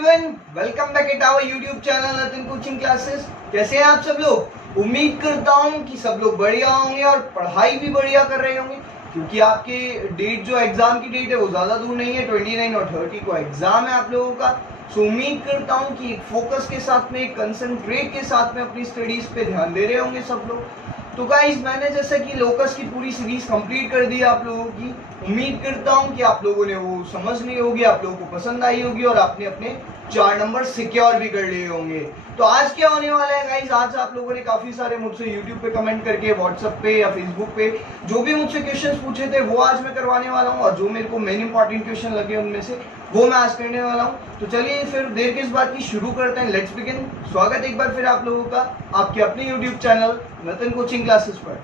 Everyone, welcome back at our YouTube channel Natan coaching classes. कैसे हैं आप सब लोग? उम्मीद करता हूं कि सब लोग बढ़िया होंगे और पढ़ाई भी बढ़िया कर रहे होंगे, क्योंकि आपके डेट जो एग्जाम की डेट है वो ज़्यादा दूर नहीं है। 29 और 30 को एग्जाम है आप लोगों का। सो उम्मीद करता हूं कि एक फोकस के साथ में, एक कंसंट्रेट के साथ में अपनी स्टडीज पे ध्यान दे रहे होंगे सब लोग। तो गाइस, मैंने जैसे कि लोकस की पूरी सीरीज कंप्लीट कर दी है आप लोगों की। उम्मीद करता हूं कि आप लोगों ने वो समझ ली होगी, आप लोगों को पसंद आई होगी और आपने अपने 4 नंबर सिक्योर भी कर लिए होंगे। तो आज क्या होने वाला है गाइस, आज आप लोगों ने काफी सारे मुझसे यूट्यूब पे कमेंट करके, व्हाट्सएप पे या फेसबुक पे जो भी मुझसे क्वेश्चंस पूछे थे वो आज मैं करवाने वाला हूँ, और जो मेरे को मेन इंपॉर्टेंट क्वेश्चन लगे उनमें से वो मैं आज करने वाला हूँ। तो चलिए फिर देर किस बात की, शुरू करते हैं। Let's begin. स्वागत एक बार फिर आप लोगों का आपके अपने YouTube channel Natan coaching classes पर।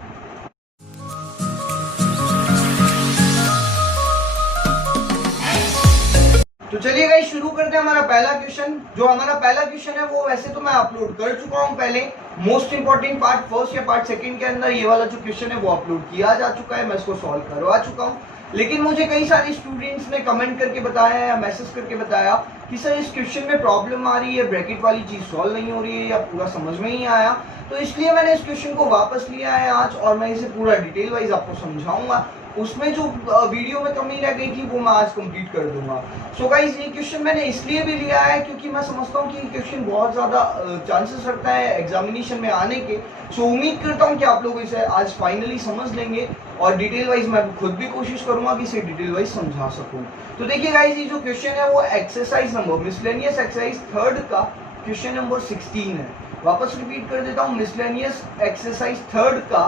तो चलिए गाइस, शुरू करते हैं हमारा पहला क्वेश्चन। जो हमारा पहला क्वेश्चन है वो वैसे तो मैं अपलोड कर चुका हूं पहले, मोस्ट इंपॉर्टेंट पार्ट फर्स्ट या पार्ट सेकंड के अंदर ये वाला जो क्वेश्चन है वो अपलोड किया जा चुका है, मैं इसको सॉल्व करवा चुका हूं। लेकिन मुझे कई सारे स्टूडेंट्स ने कमेंट करके बताया या मैसेज करके बताया कि सर इस क्वेश्चन में प्रॉब्लम आ रही है, ब्रैकेट वाली चीज सॉल्व नहीं हो रही है या पूरा समझ में ही आया। तो इसलिए मैंने इस क्वेश्चन को वापस लिया है आज, और मैं इसे पूरा डिटेल वाइज आपको समझाऊंगा। उसमें जो वीडियो में कमी रह गई थी वो मैं आज कंप्लीट कर दूंगा। सो गाइस, ये क्वेश्चन मैंने इसलिए भी लिया है क्योंकि मैं समझता हूँ कि ये क्वेश्चन बहुत ज़्यादा चांसेस रखता है एग्जामिनेशन में आने के। सो उम्मीद करता हूँ कि आप लोग इसे आज फाइनली समझ लेंगे, और डिटेल वाइज मैं खुद भी कोशिश करूंगा कि इसे डिटेल वाइज समझा सकूँ। तो देखिए गाइस, ये जो क्वेश्चन है वो exercise number miscellaneous exercise third का क्वेश्चन नंबर 16 है। वापस रिपीट कर देता हूँ, मिसलेनियस एक्सरसाइज थर्ड का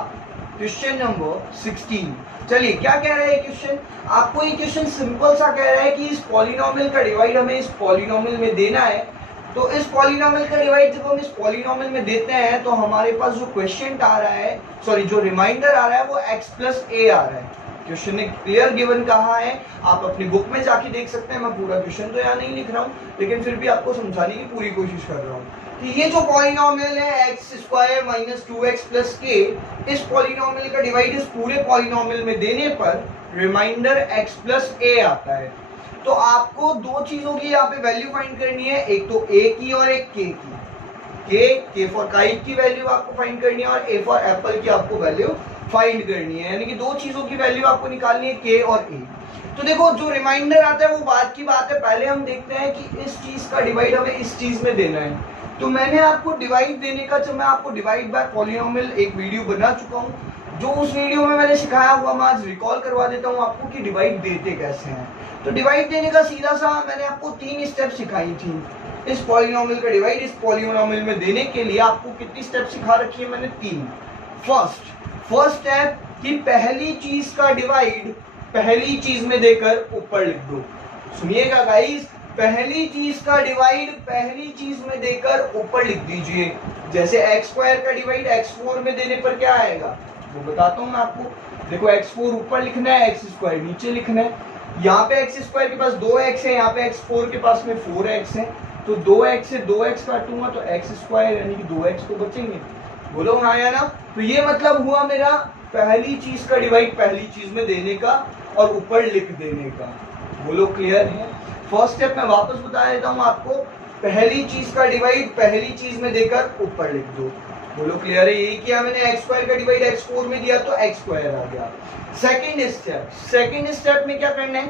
क्वेश्चन नंबर 16। चलिए, क्या कह रहा है क्वेश्चन? आपको ये क्वेश्चन सिंपल सा कह रहा है कि इस पॉलिनोमियल का डिवाइड हमें इस पॉलिनोमियल में देना है। तो इस पॉलिनोमियल का डिवाइड जब हम इस पॉलिनोमियल में देते हैं तो हमारे पास जो क्वेश्चन आ रहा है, सॉरी जो रिमाइंडर आ रहा है वो x प्लस a आ रहा है। क्वेश्चन ने क्लियर गिवन कहा है, आप अपनी बुक में जाके देख सकते हैं। मैं पूरा क्वेश्चन तो यहाँ नहीं लिख रहा हूँ, लेकिन फिर भी आपको समझाने की पूरी कोशिश कर रहा हूँ कि ये जो पॉलिनोमियल है x square minus 2x plus k, इस पॉलिनोमियल का डिवाइड इस पूरे पॉलिनोमियल में देने पर रिमाइंडर x प्लस a आता है। तो आपको दो चीजों की यहाँ पे वैल्यू फाइंड करनी है, एक तो a की और एक k की। k फॉर काइट की वैल्यू आपको फाइंड करनी है और a फॉर एप्पल की आपको वैल्यू फाइंड करनी है, यानी कि दो चीजों की वैल्यू आपको निकालनी है, k और a। तो देखो, जो रिमाइंडर आता है वो बात की बात है, पहले हम देखते हैं कि इस चीज का डिवाइड हमें इस चीज में देना है। तो मैंने आपको डिवाइड देने का, जब मैं आपको डिवाइड बाय पॉलिनोमियल एक वीडियो बना चुका हूँ, जो उस वीडियो में मैंने सिखाया हुआ मैं आज रिकॉल करवा देता हूँ आपको कि डिवाइड देते कैसे हैं। तो डिवाइड देने का सीधा सा मैंने आपको 3 स्टेप सिखाई थी। इस पॉलिनोमियल का डिवाइड इस पॉलिनोमियल में देने के लिए आपको कितनी स्टेप सिखा रखी है मैंने? 3। फर्स्ट स्टेप कि पहली चीज का डिवाइड पहली चीज में देकर ऊपर लिख दो। सुनिएगा गाइस, पहली चीज का डिवाइड पहली चीज में देकर ऊपर लिख दीजिए। जैसे एक्स स्क्वायर का डिवाइड x4 में देने पर क्या आएगा वो बताता हूँ मैं आपको। देखो, x4 ऊपर लिखना है, x स्क्वायर नीचे लिखना है। यहाँ पे x स्क्वायर के पास 2x है, यहाँ पे x4 के पास में 4x है। तो 2x से 2x काटूंगा तो x स्क्वायर यानी कि 2x तो बचेंगे। बोलो हाँ या ना? तो ये मतलब हुआ मेरा पहली चीज का डिवाइड पहली चीज में देने का और ऊपर लिख देने का। बोलो क्लियर है? फर्स्ट स्टेप मैं वापस बता देता हूँ आपको, पहली चीज का डिवाइड पहली चीज में देकर ऊपर लिख दो। बोलो क्लियर है? यही किया मैंने, एक्स स्क्वायर का डिवाइड x4 में दिया तो x स्क्वायर आ गया। सेकंड स्टेप में क्या करना है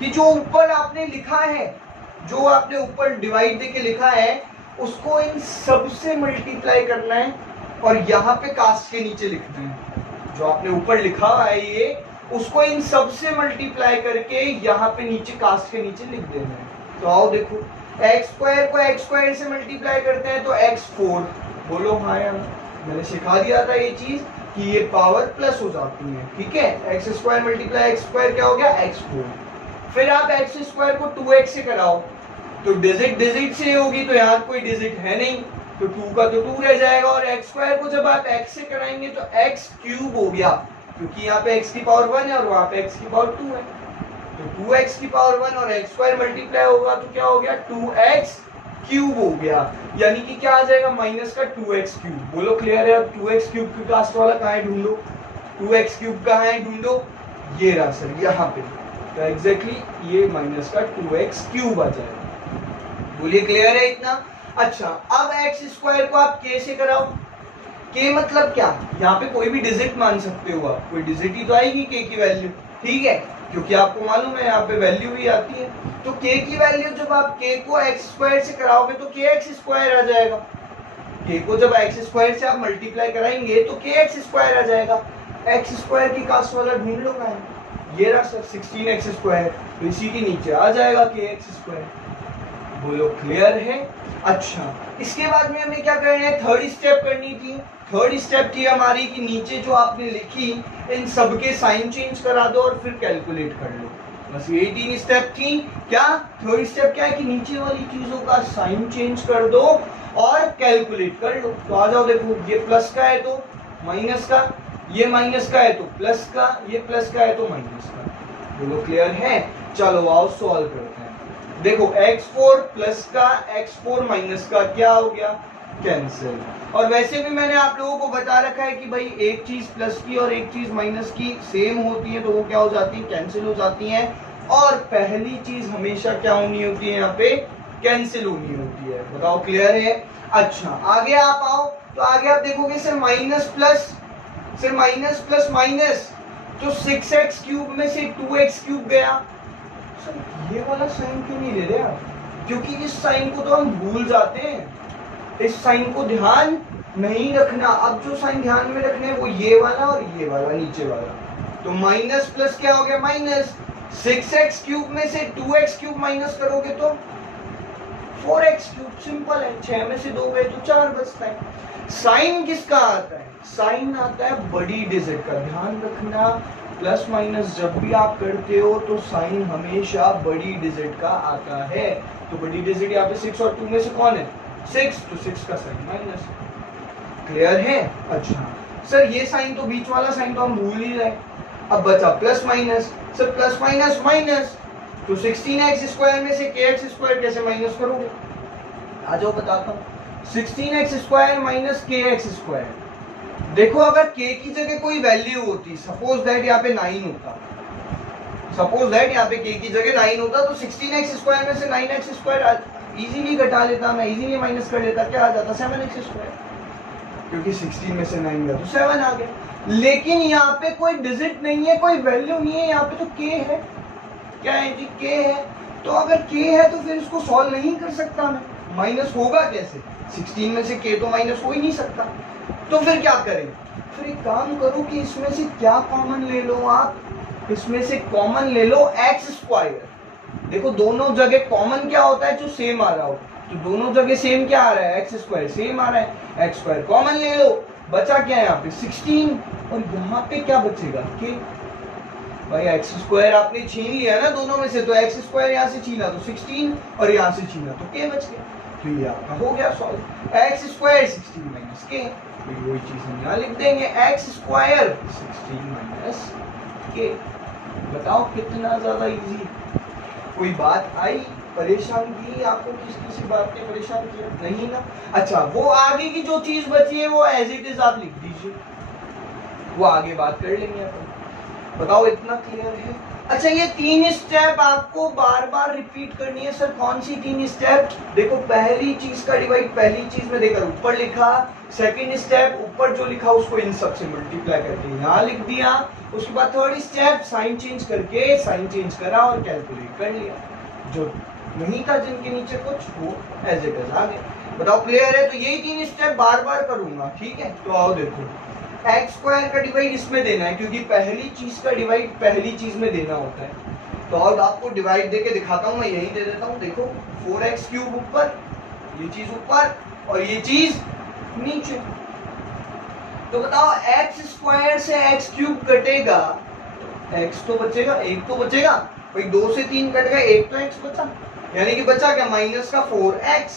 कि जो ऊपर आपने लिखा है, जो आपने ऊपर डिवाइड देके लिखा है, उसको इन सबसे मल्टीप्लाई करना है और यहाँ पे कास्ट के नीचे लिखना है। जो आपने ऊपर लिखा है ये, उसको इन सबसे मल्टीप्लाई करके यहाँ पे नीचे कास्ट के नीचे लिख देना है। तो आओ देखो, एक्स स्क्वायर को एक्स स्क्वायर से मल्टीप्लाई करते हैं तो x4। बोलो हाँ या ना? मैंने सिखा दिया था ये चीज कि ये पावर प्लस हो जाती है, ठीक है। X square multiply x square क्या हो गया? x4। फिर आप एक्स स्क्वायर को 2x से कराओ तो डिजिट से होगी, तो यहाँ कोई डिजिट है नहीं, तो 2 का तो 2 रह जाएगा। और एक्स स्क्वायर को जब आप x से कराएंगे तो x क्यूब हो गया, क्योंकि यहाँ पे x की पावर 1 है और वहाँ पे x की पावर 2 है। तो 2x की पावर 1 और x स्क्वायर मल्टीप्लाई होगा तो क्या हो गया? 2x क्यूब हो गया, यानी कि क्या आ जाएगा? माइनस का 2x क्यूब। बोलो क्लियर है? अब 2x क्यूब की कास्ट वाला कहाँ है ढूंढो, 2x क्यूब कहाँ है ढूंढो, ये रहा सर यहाँ पे। तो एग्जैक्टली ये माइनस का 2x क्यूब आ जाएगा। बोलिए क्लियर है इतना? अच्छा, अब एक्स स्क्वायर को आप के से कराओ। के मतलब क्या? यहाँ पे कोई भी डिजिट मान सकते हो आप, कोई डिजिट ही तो आएगी के की वैल्यू, ठीक है, क्योंकि आपको मालूम है यहाँ पे वैल्यू भी आती है। तो के की वैल्यू जब आप के को एक्स स्क्वायर से कराओगे तो के एक्स स्क्वायर आ जाएगा। के को जब एक्स स्क्वायर से आप मल्टीप्लाई कराएंगे तो के एक्स स्क्वायर आ जाएगा। एक्स स्क्वायर की कास्ट वाला ढूंढ लो है, ये रहा सर 16x स्क्वायर, तो इसी के नीचे आ जाएगा के एक्स स्क्वायर। बोलो क्लियर है? अच्छा, इसके बाद में हमें क्या करना है? थर्ड स्टेप करनी थी। थर्ड स्टेप थी हमारी कि नीचे जो आपने लिखी इन सबके साइन चेंज करा दो और फिर कैलकुलेट कर लो। बस ये 3 स्टेप थी। क्या थर्ड स्टेप क्या है कि नीचे वाली चीजों का साइन चेंज कर दो और कैलकुलेट कर लो। तो आ जाओ, देखो ये प्लस का है तो माइनस का, ये माइनस का है तो प्लस का, ये प्लस का है तो माइनस का। बोलो क्लियर है? चलो आओ सॉल्व करते हैं। देखो x4 प्लस का x4 माइनस का क्या हो गया? कैंसिल। और वैसे भी मैंने आप लोगों को बता रखा है कि भाई एक चीज प्लस की और एक चीज माइनस की सेम होती है तो वो क्या हो जाती है? कैंसिल हो जाती है। और पहली चीज हमेशा क्या होनी होती है? यहाँ पे कैंसिल होनी होती है। बताओ क्लियर है? अच्छा, आगे आप आओ तो आगे आप देखोगे sir minus plus, sir minus plus minus, तो 6x क्यूब में से 2x क्यूब गया। सर ये वाला साइन क्यों नहीं ले रहे आप? क्योंकि इस साइन को तो हम भूल जाते हैं, इस साइन को ध्यान नहीं रखना। अब जो साइन ध्यान में रखने हैं वो ये वाला और ये वाला नीचे वाला। तो माइनस प्लस क्या हो गया? माइनस 6x क्यूब में से 2x क्यूब माइनस करोगे तो 4x क्यूब। सिंपल है, 6 में से 2 गए तो 4 बचता है। साइन किसका आता है? साइन आता है बड़ी डिजिट का। ध्यान रखना, प्लस माइनस जब भी आप करते हो तो साइन हमेशा बड़ी डिजिट का आता है। तो बड़ी डिजिट यहाँ पे 6 और 2 में से कौन है? 6, तो 6 का साइन माइनस। क्लियर है? अच्छा सर ये साइन तो बीच वाला साइन तो हम भूल ही रहे। अब बचा plus minus. Sir plus minus minus, तो 16x स्क्वायर में से kx स्क्वायर कैसे माइनस करोगे? आ जाओ बताता हूँ। 16x square minus kx square. देखो अगर k की जगह कोई वैल्यू होती, सपोज दैट यहाँ पे 9 होता, सपोज दैट यहाँ पे k की जगह 9 होता तो 16x स्क्वायर में से 9x स्क्वायर इजीली घटा लेता मैं, इजीली माइनस कर लेता, क्या आ जाता? 7x स्क्वायर, क्योंकि 16 में से 9 गया तो 7 आ गया। लेकिन यहाँ पे कोई डिजिट नहीं है, कोई वैल्यू नहीं है, यहाँ पे तो k है। क्या है जी? k है। तो अगर k है तो फिर इसको सॉल्व नहीं कर सकता मैं, माइनस होगा कैसे? 16 में से k तो माइनस हो ही नहीं सकता। तो फिर क्या करें? फिर एक काम करो कि इसमें से क्या कॉमन ले लो आप? इसमें से कॉमन ले लो एक्स स्क्वायर। देखो दोनों जगह कॉमन क्या होता है? जो सेम आ रहा हो। तो दोनों जगह सेम क्या आ रहा है? एक्स स्क्वायर सेम आ रहा है, एक्स स्क्वायर कॉमन ले लो। बचा क्या है यहाँ पे? 16। और यहाँ पे क्या बचेगा? के। भाई एक्स स्क्वायर आपने छीन लिया ना दोनों में से, तो एक्स स्क्वायर यहाँ से छीना तो 16 और यहाँ से छीना तो के बच गया। तो ये आपका हो गया सॉल्व। एक्स स्क्वायर 16 माइनस के, तो वही चीज हम यहाँ लिख देंगे, एक्स स्क्वायर 16 माइनस के। बताओ कितना ज्यादा इजी। कोई बात आई परेशान की आपको? किसी बात ने परेशान किया? नहीं ना? अच्छा वो आगे की जो चीज बची है वो एज इट इज आप लिख दीजिए, वो आगे बात कर लेंगे अपन। बताओ इतना क्लियर है? अच्छा ये 3 स्टेप आपको बार बार रिपीट करनी है। सर कौन सी 3 स्टेप? देखो पहली चीज का डिवाइड पहली चीज में देकर ऊपर लिखा, सेकंड स्टेप ऊपर जो लिखा उसको इन सब से मल्टीप्लाई करके यहाँ लिख दिया। उसके बाद थर्ड स्टेप साइन चेंज करके साइन चेंज करा और कैलकुलेट कर लिया। जो नहीं था जिनके नीचे कुछ वो एज इट इज आ गया। बताओ क्लियर है? तो यही 3 स्टेप बार बार करूंगा, ठीक है? तो आओ देखो, एक्स स्क्वायर का डिवाइड इसमें देना है क्योंकि पहली चीज का डिवाइड पहली चीज में देना होता है। तो अब आपको डिवाइड देके दिखाता हूँ, मैं यही दे देता हूँ। देखो 4x क्यूब ऊपर, ये चीज ऊपर और ये चीज नीचे। तो बताओ एक्स स्क्वायर से एक्स क्यूब कटेगा, एक्स तो बचेगा, एक तो बचेगा भाई, 2 से 3 कट गए, एक तो एक्स बचा, यानी कि बचा क्या? माइनस का 4x।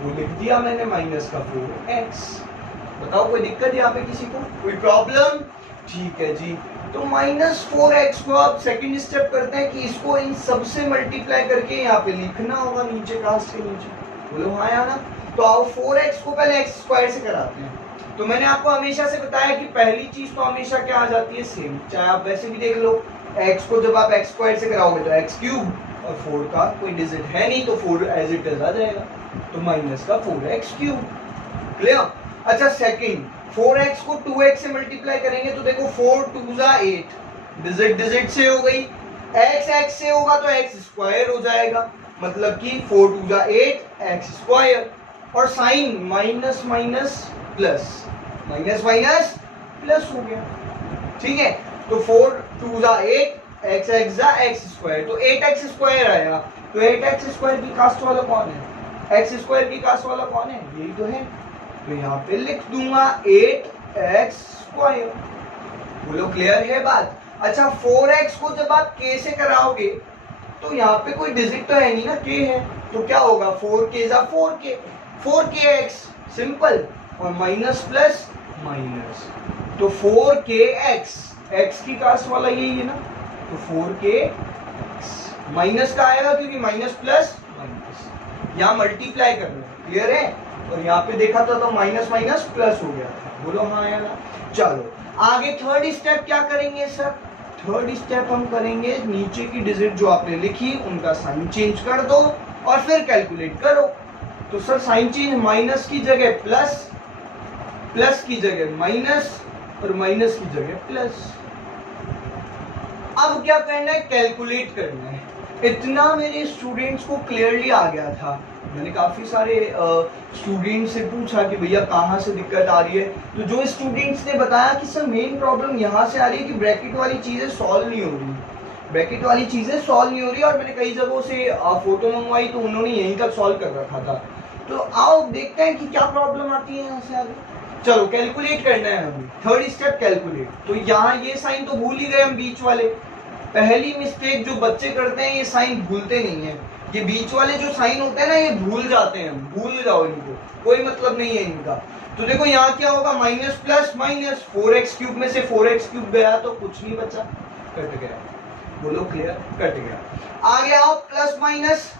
वो लिख दिया मैंने, माइनस का 4x। बताओ कोई दिक्कत यहाँ पे किसी को? कोई प्रॉब्लम? ठीक है जी। तो माइनस 4x को आप सेकंड स्टेप करते हैं कि इसको इन सब से मल्टीप्लाई करके यहाँ पे लिखना होगा नीचे, कास्ट के नीचे। बोलो हाँ या ना? तो आओ 4x को पहले एक्स स्क्वायर से कराते हैं। तो मैंने आपको हमेशा से बताया कि पहली चीज तो हमेशा क्या आ जाती है? सेम। चाहे आप वैसे भी देख लो, x को जब आप एक्स स्क्वायर से कराओगे तो एक्स क्यूब और 4 का कोई डिजिट है नहीं तो 4 एज इट इज आ जाएगा, तो माइनस का 4x क्यूब। क्लियर? अच्छा सेकंड, 4x को 2x से मल्टीप्लाई करेंगे तो देखो 4 2 जा 8, डिजिट डिजिट से हो गई, x x से होगा तो x स्क्वायर हो जाएगा, मतलब कि 4 2 जा 8 x स्क्वायर, और sign minus minus plus, minus minus plus हो गया। ठीक है, तो 4 2 जा 8 x x जा x स्क्वायर, तो 8x स्क्वायर आएगा। तो 8x स्क्वायर की कास्ट वाला कौन है? x स्क्वायर की कास्ट वाला कौन है? यही तो है, तो यहाँ पे लिख दूंगा 8x स्क्वायर। बोलो क्लियर है बात? अच्छा 4x को जब आप k से कराओगे तो यहाँ पे कोई डिजिट तो है नहीं ना, k है, तो क्या होगा 4k जा 4k, 4kx सिंपल, और माइनस प्लस माइनस, तो 4kx, x की कास्ट वाला यही है ना, तो 4kx माइनस का आएगा क्योंकि माइनस प्लस माइनस, यहाँ मल्टीप्लाई करना है। क्लियर है? और यहाँ पे देखा था तो माइनस माइनस प्लस हो गया था। बोलो हाँ या ना? चलो आगे थर्ड स्टेप क्या करेंगे सर? थर्ड स्टेप हम करेंगे नीचे की डिजिट जो आपने लिखी उनका साइन चेंज कर दो और फिर कैलकुलेट करो। तो सर साइन चेंज, माइनस की जगह प्लस, प्लस की जगह माइनस और माइनस की जगह प्लस। अब क्या करना है? कैलकुलेट करना है। इतना मेरे स्टूडेंट्स को क्लियरली आ गया था। मैंने काफी सारे स्टूडेंट्स से पूछा कि भैया कहाँ से दिक्कत आ रही है, तो जो स्टूडेंट्स ने बताया कि सर मेन प्रॉब्लम यहाँ से आ रही है कि ब्रैकेट वाली चीजें सॉल्व नहीं हो रही, ब्रैकेट वाली चीजें सॉल्व नहीं हो रही, और मैंने कई जगहों से फोटो मंगवाई तो उन्होंने यहीं तक सॉल्व कर रखा था। तो आओ देखते हैं कि क्या प्रॉब्लम आती है यहाँ से आगे। चलो कैलकुलेट करना है हमें, थर्ड स्टेप कैलकुलेट। तो यहाँ ये साइन तो भूल ही गए हम बीच वाले। पहली मिस्टेक जो बच्चे करते हैं, ये साइन भूलते नहीं है। ये बीच वाले जो साइन होते हैं ना, ये भूल जाते हैं, भूल जाओ इनको, कोई मतलब नहीं है इनका। तो देखो यहाँ क्या होगा, minus plus minus, 4x cube में से 4x क्यूब गया तो कुछ नहीं बचा, कट गया। बोलो क्लियर? कट गया। आगे आओ, plus minus,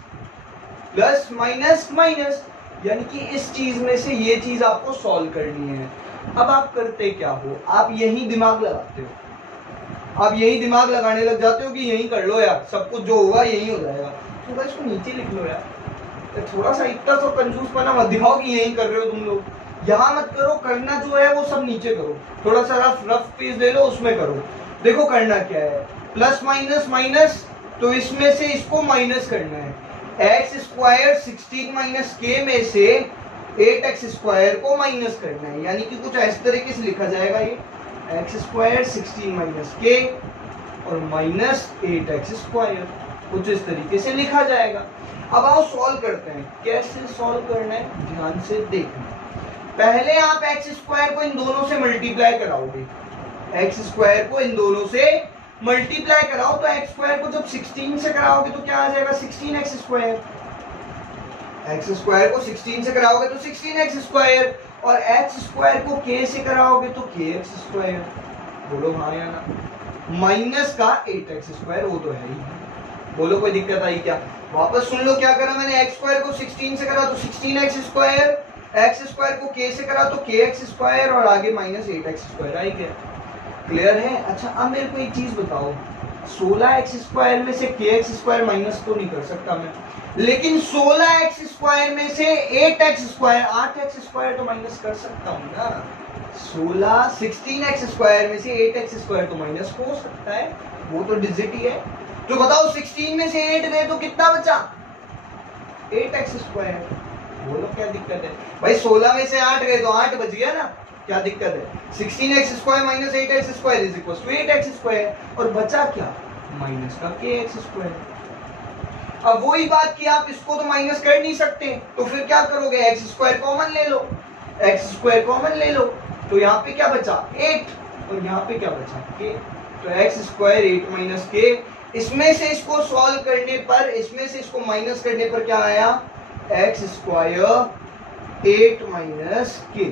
plus minus minus, यानी कि इस चीज में से ये चीज आपको सॉल्व करनी है। अब आप करते क्या हो? आप यही दिमाग लगाते हो, आप यही दिमाग लगाने लग जाते हो कि यही कर लो यार, सब कुछ जो होगा यही हो जाएगा। तो भाई इसको नीचे लिख लो यार, थोड़ा सा इतना तो कंजूस बना मत दिखाओ कि यही कर रहे हो तुम लोग। यहाँ मत करो, करना जो है वो सब नीचे करो, थोड़ा सा रफ पेज ले लो उसमें करो। देखो करना क्या है, प्लस माइनस माइनस, तो इसमें से इसको माइनस करना है। एक्स स्क्वायर 16 माइनस के में से 8x स्क्वायर को माइनस करना है, यानी कि कुछ इस तरीके से लिखा जाएगा, ये एक्स स्क्वायर 16 माइनस के और माइनस 8x स्क्वायर, कुछ इस तरीके से लिखा जाएगा। अब आओ सॉल्व करते हैं। कैसे सॉल्व करना है ध्यान से देखना। पहले आप एक्स स्क्वायर को इन दोनों से मल्टीप्लाई कराओगे, एक्स स्क्वायर को इन दोनों से मल्टीप्लाई कराओ, तो एक्स स्क्वायर को जब 16 से कराओगे तो क्या आ जाएगा, 16x स्क्वायर। एक्स स्क्वायर को 16 से कराओगे तो 16x स्क्वायर, और एक्स स्क्वायर को k से कराओगे तो kx स्क्वायर। बोलो हाँ या ना? माइनस का 8x स्क्वायर, वो तो है ही। बोलो कोई दिक्कत आई क्या? वापस सुन लो क्या करा मैंने, एक्स स्क्वायर को 16 से करा तो 16x स्क्वायर, एक्स स्क्वायर को k से करा तो kx स्क्वायर, और आगे माइनस 8x स्क्वायर आई गया। क्लियर है? अच्छा अब मेरे को एक चीज बताओ, 16x स्क्वायर में से kx स्क्वायर माइनस तो नहीं कर सकता मैं, लेकिन 16x स्क्वायर में से 8x स्क्वायर, 8x स्क्वायर तो माइनस कर सकता हूँ ना। 16x स्क्वायर में से 8x स्क्वायर तो माइनस हो सकता है, वो तो डिजिट ही है। तो बताओ 16 में से 8 गए तो कितना बचा, 8x स्क्वायर। बोलो क्या दिक्कत है भाई, 16 में से 8 गए तो 8 बच गया ना, क्या दिक्कत है? 16x square minus 8x square is equal to 8x square, और बचा क्या, माइनस का kx स्क्वायर। अब वही बात कि आप इसको तो माइनस कर नहीं सकते, तो फिर क्या करोगे, एक्स स्क्वायर कॉमन ले लो, एक्स स्क्वायर कॉमन ले लो, तो यहाँ पे क्या बचा 8, और यहाँ पे क्या बचा k, तो एक्स स्क्वायर 8 माइनस k। इसमें से इसको सॉल्व करने पर, इसमें से इसको माइनस करने पर क्या आया, एक्स स्क्वायर 8 माइनस k।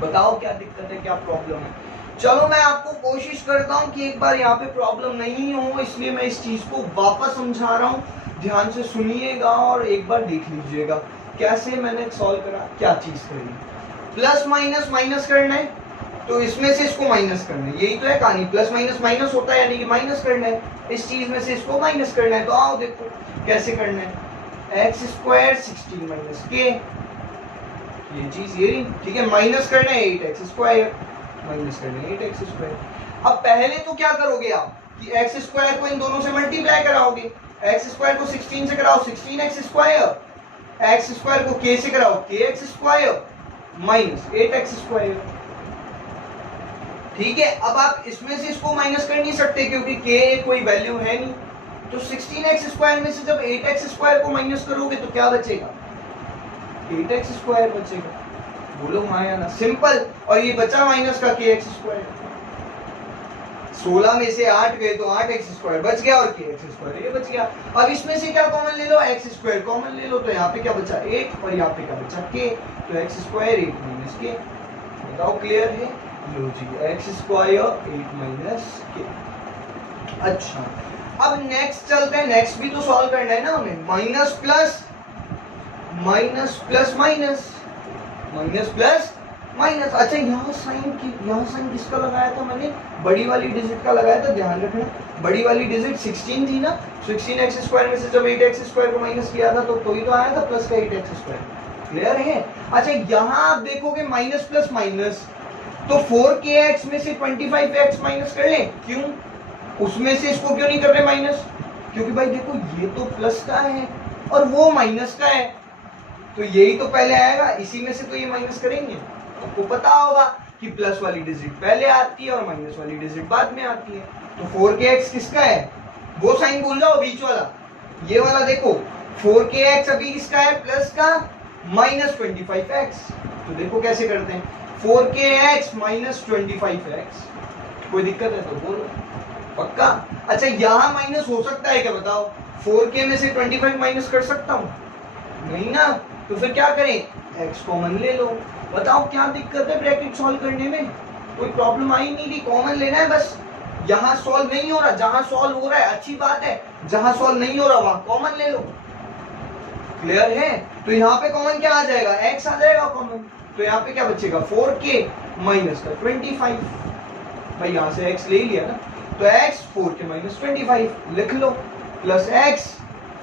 बताओ क्या दिक्कत है, क्या प्रॉब्लम है? चलो मैं आपको कोशिश करता हूं कि एक बार यहाँ पे प्रॉब्लम नहीं हो, इसलिए मैं इस चीज को वापस समझा रहा हूँ, ध्यान से सुनिएगा और एक बार देख लीजिएगा कैसे मैंने सॉल्व करा, क्या चीज करी। प्लस माइनस माइनस करना है, तो इसमें से इसको माइनस करना है, यही तो है कहानी, प्लस माइनस माइनस होता है यानी कि माइनस करना है, इस चीज में से इसको माइनस करना है। तो आओ देखो कैसे करना है, एक्स स्क्वायर 16 माइनस के, ये चीज ये ठीक है, माइनस करना है 8x स्क्वायर, माइनस करना है 8x स्क्वायर। अब पहले तो क्या करोगे आप कि एक्स स्क्वायर को इन दोनों से मल्टीप्लाई कराओगे, एक्स स्क्वायर को 16 से कराओ 16x स्क्वायर, एक्स स्क्वायर को k से कराओ kx square minus 8x square. ठीक है, अब आप इसमें से इसको माइनस कर नहीं सकते क्योंकि k कोई वैल्यू है नहीं, तो 16x स्क्वायर में से जब 8x स्क्वायर को माइनस करोगे तो क्या बचेगा, 8x स्क्वायर बचेगा। बोलो हाँ या ना, सिंपल। और ये बचा माइनस का kx स्क्वायर, 16 में से 8 गए तो 8x स्क्वायर बच गया और kx स्क्वायर ये बच गया। अब इसमें से क्या कॉमन ले लो, x स्क्वायर कॉमन ले लो, तो यहाँ पे क्या बचा 8 और यहाँ पे क्या बचा k, तो x स्क्वायर 8 माइनस k। बताओ क्लियर है, लो जी x स्क्वायर 8 माइनस k। अच्छा अब नेक्स्ट चलते हैं, नेक्स्ट भी तो सॉल्व करना है ना हमें, minus plus minus plus minus, minus plus minus. अच्छा यहाँ साइन किसका लगाया था मैंने, बड़ी वाली डिजिट का लगाया था, ध्यान रखना बड़ी वाली डिजिट 16 थी ना, 16x स्क्वायर में से जब 8x स्क्वायर को माइनस किया था तो ही तो आया था प्लस का 8x स्क्वायर। क्लियर है। अच्छा यहाँ आप देखोगे माइनस प्लस माइनस, तो 4kx में से 25x माइनस कर लें, क्यों, उसमें से इसको क्यों नहीं कर रहे माइनस, क्योंकि भाई देखो ये तो प्लस का है और वो माइनस का है, तो यही तो पहले आएगा, इसी में से तो ये माइनस करेंगे। आपको पता होगा कि प्लस वाली डिजिट पहले आती है और माइनस वाली डिजिट बाद में आती है, तो 4kx किसका है, वो साइन भूल जाओ बीच वाला, ये वाला देखो 4kx अभी किसका है, प्लस का माइनस 25x। तो देखो कैसे करते हैं, 4kx माइनस 25x, कोई दिक्कत है तो बोलो, पक्का। अच्छा यहाँ माइनस हो सकता है क्या बताओ, 4k में से 25 माइनस कर सकता हूँ, नहीं ना, तो फिर क्या करें, x कॉमन ले लो। बताओ क्या दिक्कत है ब्रैकेट सॉल्व करने में, कोई प्रॉब्लम आई नहीं थी, कॉमन लेना है बस। यहाँ सॉल्व नहीं हो रहा, जहां सॉल्व हो रहा है अच्छी बात है, जहां सॉल्व नहीं हो रहा वहां कॉमन ले लो। क्लियर है, तो यहाँ पे कॉमन क्या आ जाएगा, x आ जाएगा कॉमन, तो यहाँ पे क्या बचेगा 4k माइनस का 25, भाई यहाँ से x ले लिया ना, तो x 4k माइनस 25 लिख लो, प्लस x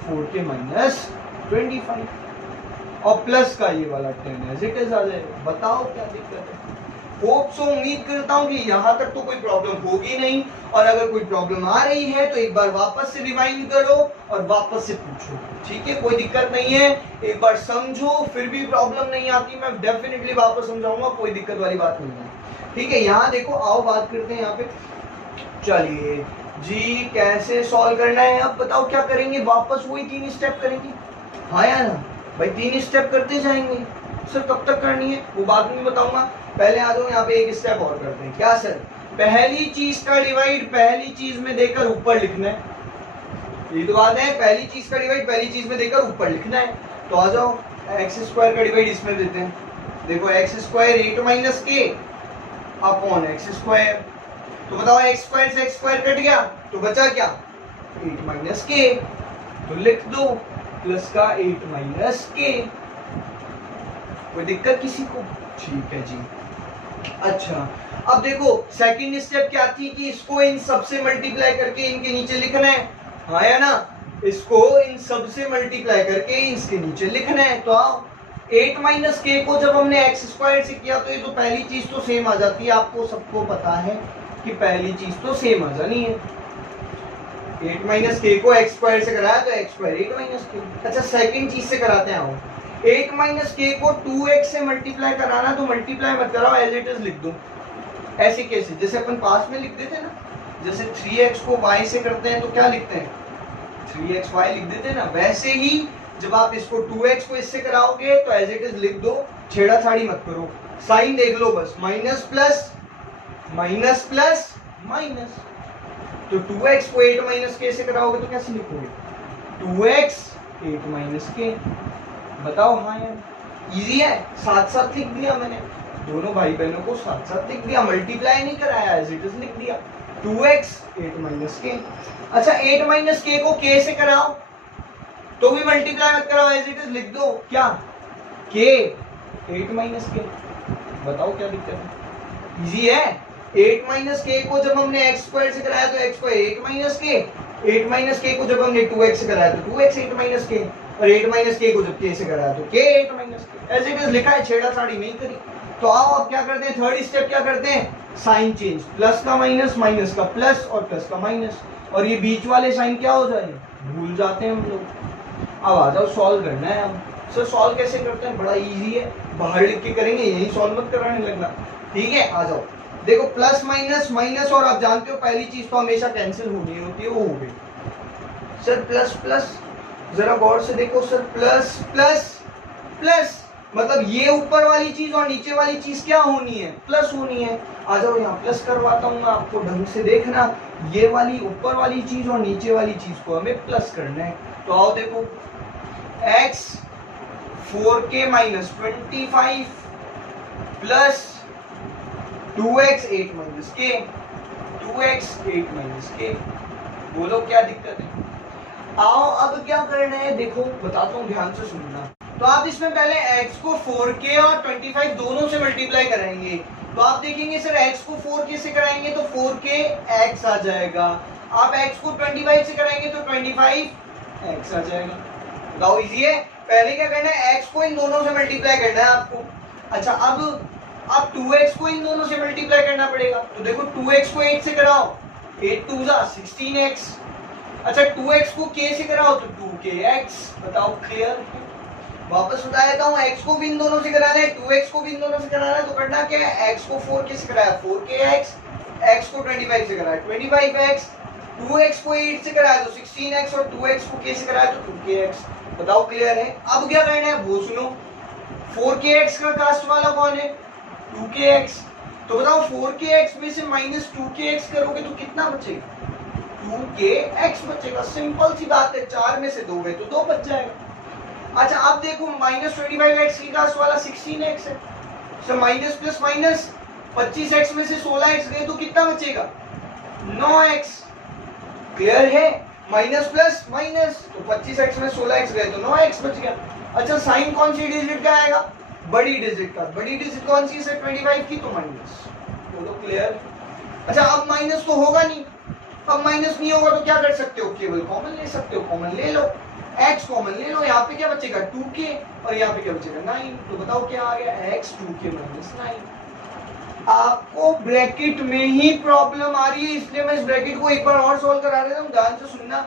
4k माइनस 25 और प्लस का ये वाला 10 एज इट इज आ जाएगा। बताओ क्या दिक्कत है। होप सो, उम्मीद करता हूँ कि यहाँ तक तो कोई प्रॉब्लम होगी नहीं, और अगर कोई प्रॉब्लम आ रही है तो एक बार वापस से रिवाइंड करो और वापस से पूछो, ठीक है, कोई दिक्कत नहीं है, एक बार समझो, फिर भी प्रॉब्लम नहीं आती मैं डेफिनेटली वापस समझाऊंगा, कोई दिक्कत वाली बात नहीं है, ठीक है। यहाँ देखो आओ बात करते हैं यहाँ पे, चलिए जी कैसे सॉल्व करना है, अब बताओ क्या करेंगे, वापस वही 3 स्टेप करेंगे, हाँ या ना भाई, 3 स्टेप करते जाएंगे, सर कब तक करनी है वो बाद में बताऊंगा, पहले आ जाओ यहाँ पे एक स्टेप और करते हैं। क्या सर, पहली चीज का डिवाइड पहली चीज में देकर ऊपर लिखना है, ये तो बात है, पहली चीज का डिवाइड पहली चीज में देकर ऊपर लिखना है। तो आ जाओ एक्स स्क्वायर का डिवाइड इसमें देते हैं, देखो एक्स स्क्वायर 8 माइनस के अपॉन एक्स स्क्वायर, तो बताओ एक्स स्क्वायर से एक्स स्क्वायर कट गया तो बचा क्या 8 माइनस के, तो लिख दो प्लस का 8 माइनस के, कोई दिक्कत किसी को, ठीक है जी। अच्छा अब देखो सेकंड स्टेप क्या थी कि इसको इन सब से मल्टीप्लाई करके इनके नीचे लिखना है, हाँ या ना, इसको इन सब से मल्टीप्लाई करके इसके नीचे लिखना है। तो आओ 8 माइनस के को जब हमने एक्स स्क्वायर से किया तो ये तो पहली चीज तो सेम आ जाती है, आपको सबको पता है कि पहली चीज तो सेम आ जानी है, 8 माइनस के को एक्स स्क्वायर से कराया तो एक्स स्क्वायर 8 माइनस के। अच्छा सेकंड चीज से कराते हैं, आओ 8 माइनस के को 2x से मल्टीप्लाई कराना, तो मल्टीप्लाई मत कराओ एज इट इज लिख दो, ऐसे कैसे, जैसे अपन पास में लिखते थे ना, जैसे 3x को y से करते हैं तो क्या लिखते हैं 3xy लिख देते हैं ना, वैसे ही जब आप इसको 2x को इससे कराओगे तो एज इट इज लिख दो, छेड़ाछाड़ी मत करो, साइन देख लो बस, minus plus minus plus minus, तो 2x को 8 माइनस के से कराओगे तो कैसे लिखोगे 2x 8 माइनस के। बताओ हाँ यार, इजी है, साथ साथ लिख दिया मैंने, दोनों भाई बहनों को साथ साथ लिख दिया, मल्टीप्लाई नहीं कराया, एज इट इज लिख दिया 2x 8 माइनस के। अच्छा 8 माइनस के को k से कराओ तो भी मल्टीप्लाई मत कराओ, एज इट इज लिख दो, क्या k 8 माइनस के। बताओ क्या दिक्कत है, इजी है। 8 माइनस के को जब हमने एक्स स्क्वायर से कराया तो एक्स को 8 माइनस के, 8 माइनस के को जब हमने 2x से कराया तो 2x 8 माइनस के, और 8 माइनस के को जब k से कराया तो k 8 माइनस के। एज इट इज लिखा है, छेड़ाछाड़ी नहीं करी। तो आओ अब क्या करते हैं, थर्ड स्टेप क्या करते हैं, साइन चेंज, प्लस का माइनस, माइनस का प्लस और प्लस का माइनस, और ये बीच वाले साइन क्या हो जाए, भूल जाते हैं हम लोग। अब आ जाओ सॉल्व करना है। अब सर सॉल्व कैसे करते हैं, बड़ा इजी है, बाहर लिख के करेंगे, यही सॉल्व मत कराने लगना, ठीक है। आ जाओ, देखो प्लस माइनस माइनस, और आप जानते हो पहली चीज तो हमेशा कैंसिल होनी होती है, वो हो गई। सर प्लस प्लस, जरा गौर से देखो सर, प्लस प्लस प्लस, मतलब ये ऊपर वाली चीज और नीचे वाली चीज क्या होनी है, प्लस होनी है। आ जाओ यहाँ प्लस करवाता हूँ मैं आपको, ढंग से देखना, ये वाली ऊपर वाली चीज और नीचे वाली चीज को हमें प्लस करना है। तो आओ देखो, x 4k minus 25 plus 2x 8 minus k, 2x 8 minus k, बोलो क्या दिक्कत है। आओ अब क्या करना है, देखो बताता हूँ, ध्यान से सुनना। तो आप इसमें पहले x को 4k और 25 दोनों से मल्टीप्लाई कराएंगे। तो आप देखेंगे सर x को 4k से कराएंगे तो 4k x आ जाएगा, आप x को 25 से कराएंगे तो 25 x आ जाएगा। बताओ इजी है। पहले क्या करना है, x को इन दोनों से मल्टीप्लाई करना है आपको। अच्छा अब 2x को इन दोनों से मल्टीप्लाई करना पड़ेगा। तो देखो 2x को 8 से कराओ, 8 2 जा 16x। अच्छा 2x को k से कराओ तो 2kx। बताओ क्लियर है। वापस बता देता हूँ, x को भी इन दोनों से कराना है, 2x को भी इन दोनों से कराना है, तो करना क्या है, x को 4k से कराया 4kx, x को 25 से कराया 25x, 2x को 8 से कराया तो 16x, और 2x को k से कराया तो 2kx। बताओ क्लियर है। अब क्या करना है, वो सुनो, 4kx का कास्ट वाला कौन है, 2kx। तो बताओ 4kx में से माइनस 2kx करोगे तो कितना बचेगा, 2kx बचेगा। सिंपल सी बात है, 4 में से 2 गए तो 2 बच जाएगा। अच्छा अब देखो माइनस 25x की कास्ट वाला 16x है, so minus plus minus 25x में से 16x गए तो कितना बचेगा, 9x। क्लियर है। माइनस प्लस माइनस, तो 25x में 16x गए तो 9x बच गया। अच्छा साइन कौन सी डिजिट का आएगा, बड़ी डिजिट का। बड़ी डिजिट कौन सी है, 25 की, तो माइनस। बोलो क्लियर। अच्छा अब माइनस तो होगा नहीं, अब माइनस नहीं होगा तो क्या कर सकते हो, केवल कॉमन ले सकते हो, कॉमन ले लो, x कॉमन ले लो। यहाँ पे क्या बचेगा, 2k, और यहाँ पे क्या बचेगा, 9। तो बताओ क्या आ गया, x 2k माइनस 9। आपको ब्रैकेट में ही प्रॉब्लम आ रही है, इसलिए मैं इस ब्रैकेट को एक बार और सॉल्व करा देता हूँ, ध्यान से सुनना।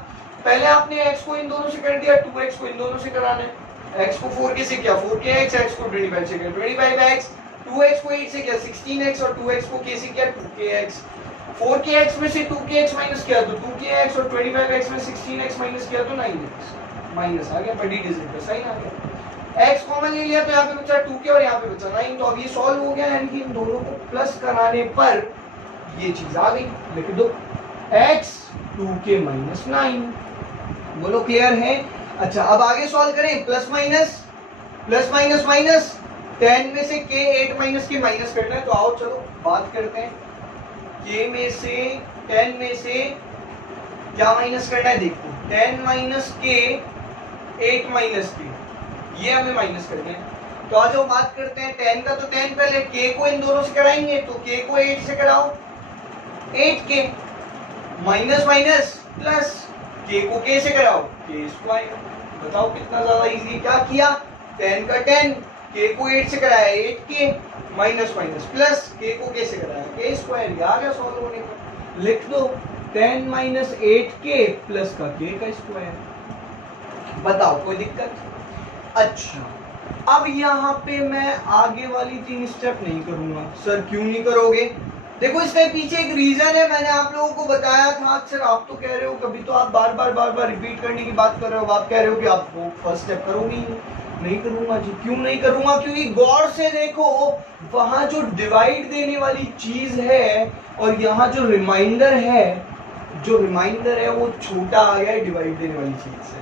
पहले आपने x को इन दोनों से कर दिया, 2x को इन दोनों से कराना है। x को 4k से किया 4kx, x को 25 से किया 25x, 2x को 8 से किया 16x, और 2x को k से किया 2kx। 4kx में से 2kx माइनस किया तो 2kx, और 25x में 16x माइनस किया तो 9x। माइनस आ गया, बड़ी डिजिट पे साइन आ गया। x कॉमन ले लिया तो यहाँ पे बचा 2k और यहाँ पे बचा 9। तो अब ये सॉल्व हो गया, यानी कि इन दोनों को प्लस कराने पर ये चीज आ गई। लिख दो x 2k माइनस 9। बोलो क्लियर है। अच्छा अब आगे सॉल्व करें, प्लस माइनस माइनस 10 में से k 8 माइनस के माइनस करना है। तो आओ चलो बात करते हैं, k में से 10 में से क्या माइनस करना है, देखो 10 माइनस k 8 माइनस के, ये हमें माइनस करते हैं। तो आज जो बात करते हैं 10 का, तो 10 पहले k को इन दोनों से कराएंगे, तो k को 8 से कराओ 8k, minus minus plus, k को k से कराओ k स्क्वायर। बताओ कितना ज्यादा इजी। क्या किया, 10 का 10, k को 8 से कराया 8k, minus minus plus, k को k से कराया k स्क्वायर। ये आ गया सॉल्व होने का। लिख दो 10 माइनस 8k प्लस का k का स्क्वायर। बताओ कोई दिक्कत। अच्छा अब यहाँ पे मैं आगे वाली 3 स्टेप नहीं करूंगा। सर क्यों नहीं करोगे, देखो इसके पीछे एक रीजन है, मैंने आप लोगों को बताया था। सर आप तो कह रहे हो, कभी तो आप बार बार रिपीट करने की बात कर रहे हो, आप कह रहे हो कि आप वो फर्स्ट स्टेप करोगे ही नहीं करूंगा जी। क्यों नहीं करूंगा, क्योंकि गौर से देखो वहां जो डिवाइड देने वाली चीज है और यहाँ जो रिमाइंडर है वो छोटा आ गया है डिवाइड देने वाली चीज से।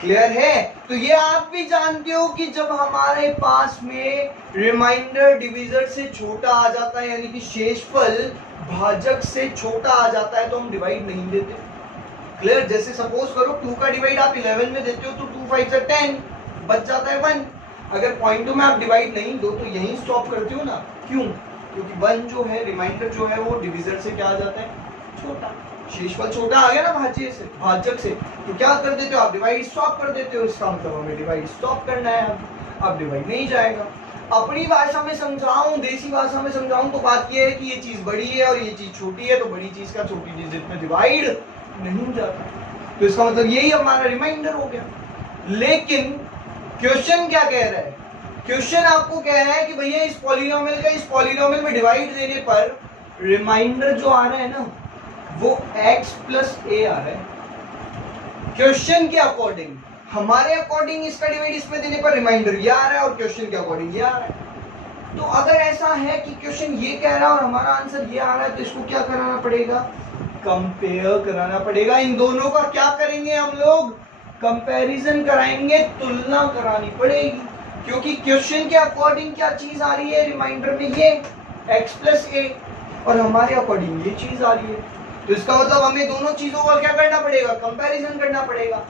क्लियर है। तो ये आप भी जानते हो कि जब हमारे पास में रिमाइंडर डिविजर से छोटा आ जाता है, यानी कि शेषफल भाजक से छोटा आ जाता है, तो हम डिवाइड नहीं देते। क्लियर। जैसे सपोज करो 2 का डिवाइड आप 11 में देते हो तो 2 5 से 10 बच जाता है 1। अगर 0.2 में आप डिवाइड नहीं दो तो यहीं स्टॉप करते हो ना। क्यों, क्योंकि 1 जो है रिमाइंडर जो है वो डिविजर से क्या आ जाता है, छोटा। शेषफल छोटा आ गया ना भाज्य से, भाजक से, तो क्या कर देते हो आप, डिवाइड स्टॉप कर देते हो। इसका मतलब हमें डिवाइड स्टॉप करना है, अब डिवाइड नहीं जाएगा। अपनी भाषा में समझाऊं, देसी भाषा में समझाऊं तो बात ये है कि ये चीज बड़ी है और ये चीज छोटी है, तो बड़ी चीज का छोटी चीज में डिवाइड नहीं जाता, तो इसका मतलब यही हमारा रिमाइंडर हो गया। लेकिन क्वेश्चन क्या कह रहा है, क्वेश्चन आपको कह रहा है कि भैया इस पॉलिनोमियल का इस पॉलिनोमियल में डिवाइड देने पर रिमाइंडर जो आ रहा है ना वो x प्लस a आ रहा है। क्वेश्चन के अकॉर्डिंग, हमारे अकॉर्डिंग इसका डिवाइड इसमें देने पर रिमाइंडर ये आ रहा है और क्वेश्चन के अकॉर्डिंग ये आ रहा है। तो अगर ऐसा है कि क्वेश्चन ये कह रहा है और हमारा आंसर ये आ रहा है, तो इसको क्या कराना पड़ेगा, कंपेयर कराना पड़ेगा। इन दोनों का क्या करेंगे हम लोग, कंपैरिजन कराएंगे, तुलना करानी पड़ेगी, क्योंकि क्वेश्चन के अकॉर्डिंग क्या चीज आ रही है रिमाइंडर में, ये x प्लस a, और हमारे अकॉर्डिंग ये चीज आ रही है। तो इसका मतलब हमें दोनों चीजों का क्या करना पड़ेगा, कंपैरिजन करना पड़ेगा।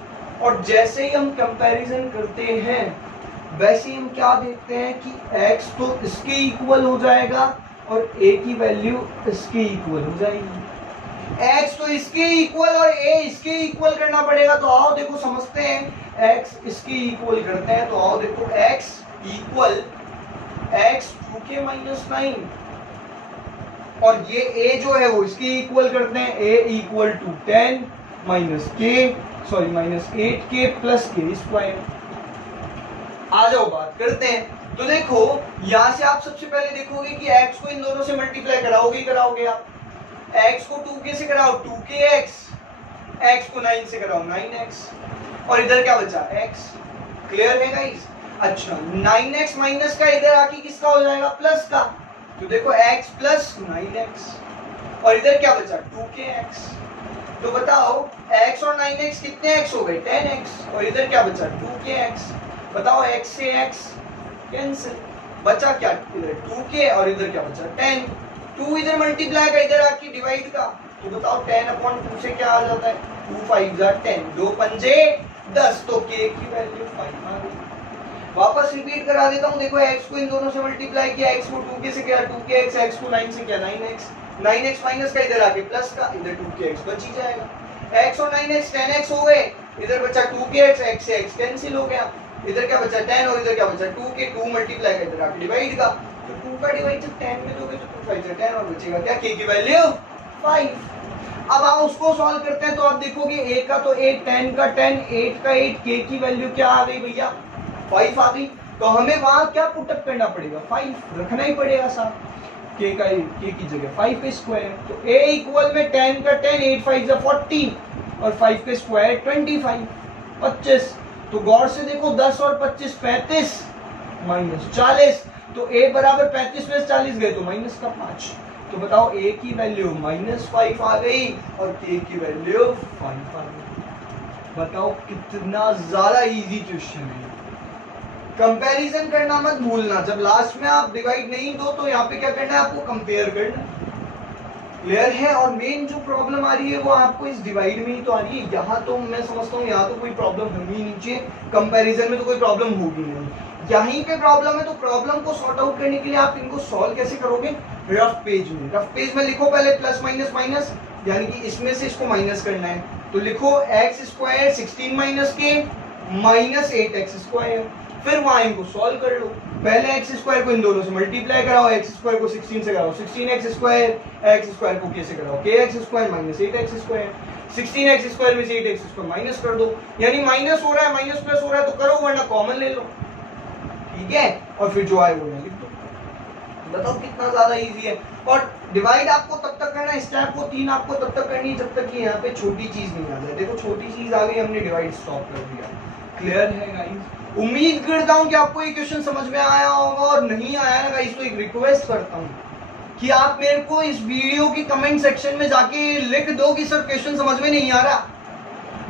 और जैसे ही हम कंपैरिजन करते हैं वैसे ही हम क्या देखते हैं कि x तो इसके इक्वल हो जाएगा और a की वैल्यू इसके इक्वल हो जाएगी। x तो इसके इक्वल और a इसके इक्वल करना पड़ेगा। तो आओ देखो समझते हैं, x इसके इक्वल करते हैं, तो आओ देखो x equal x 2k minus 9, और ये a जो है वो इसके इक्वल करते हैं, a equal to 10 minus minus 8k plus k square. आ जाओ बात करते हैं। तो देखो यहां से आप सबसे पहले देखोगे कि x को इन दोनों से मल्टीप्लाई कराओगे आप, x को 2k से कराओ 2kx, x को 9 से कराओ 9x, और इधर क्या बचा x। क्लियर है गाइस? अच्छा 9x माइनस का इधर आके किसका हो जाएगा, प्लस का, तो देखो x प्लस 9x, और इधर क्या बचा 2kx। तो बताओ x और 9x कितने x हो गए, 10x, और इधर क्या बचा 2kx। बताओ x से x कैंसिल, बचा क्या इधर 2k और इधर क्या बचा 10, 2 इधर मल्टीप्लाई का इधर आके डिवाइड का, तो बताओ 10/2 से क्या आ जाता है, 2 5 10, 2 पंजे 10, तो k की वैल्यू 5 आ गई। वापस रिपीट करा देता हूँ, देखो x को इन दोनों से मल्टीप्लाई किया, x को 2k से किया 2kx, x को 9 से किया 9x माइनस का इधर आके प्लस का, इधर 2kx बच ही जाएगा। x और 9x 10x हो गए, इधर बचा 2kx, x से x कैंसिल हो गया, इधर क्या बचा 10 और इधर क्या बचा 2k, 2 मल्टीप्लाई का इधर आके डिवाइड का, तो 2 का डिवाइड जब 10 में दोगे तो 2 5 10 और बचेगा क्या, k की वैल्यू 5। अब आप उसको सॉल्व करते हैं तो आप देखोगे a का तो 8, 10 का 10, 8 का 8, k की वैल्यू क्या आ गई भैया 5 आ गई। तो हमें वहां क्या पुटअप करना पड़ेगा, 5 रखना ही पड़ेगा साथ, k की जगह 5 का स्क्वायर, तो a इक्वल में 10 का 10, 8 5 40 और 5 का स्क्वायर 25 25। तो गौर से देखो 10 और 25 35 माइनस 40, तो a बराबर 35 में 40 गए तो माइनस का 5। तो बताओ a की वैल्यू -5 आ गई और k की वैल्यू 5 आ गई। बताओ कितना ज्यादा इजी क्वेश्चन है। कंपैरिजन करना मत भूलना, जब लास्ट में आप डिवाइड नहीं दो तो यहाँ पे क्या करना है, आपको कंपेयर करना। क्लियर है? और मेन जो प्रॉब्लम आ रही है वो आपको इस डिवाइड में ही तो आ रही है। यहाँ तो मैं समझता हूँ यहाँ तो कोई प्रॉब्लम होनी नहीं चाहिए, कंपैरिजन में तो कोई प्रॉब्लम होगी नहीं, यहीं पे प्रॉब्लम है। तो प्रॉब्लम को सॉर्ट आउट करने के लिए आप इनको सॉल्व कैसे करोगे, रफ पेज में। रफ पेज में लिखो पहले प्लस माइनस माइनस, यानी कि इसमें से इसको माइनस करना है, तो लिखो x स्क्वायर 16 माइनस के माइनस 8x स्क्वायर, फिर वहां इनको सॉल्व कर लो। पहले x स्क्वायर को इन दोनों से मल्टीप्लाई कराओ, x स्क्वायर को 16 से कराओ 16x स्क्वायर, x स्क्वायर को कैसे कराओ kx square minus 8x square, 16x square में से 8x स्क्वायर माइनस कर दो, यानी माइनस हो रहा है माइनस प्लस हो रहा है तो करो, वरना कॉमन ले लो, ठीक है, और फिर जो आए वो लिख दो। बताओ कितना ज्यादा इजी है। और डिवाइड आपको तब तक करना है, स्टेप को 3 आपको तब तक करनी है जब तक कि यहाँ पे छोटी चीज नहीं आ जाए। देखो छोटी चीज आ गई, हमने डिवाइड स्टॉप कर दिया। क्लियर है गाइस? उम्मीद करता हूँ कि आपको ये क्वेश्चन समझ में आया होगा, और नहीं आया ना गाइस तो एक रिक्वेस्ट करता हूँ कि आप मेरे को इस वीडियो की कमेंट सेक्शन में जाके लिख दो कि सर क्वेश्चन समझ में नहीं आ रहा,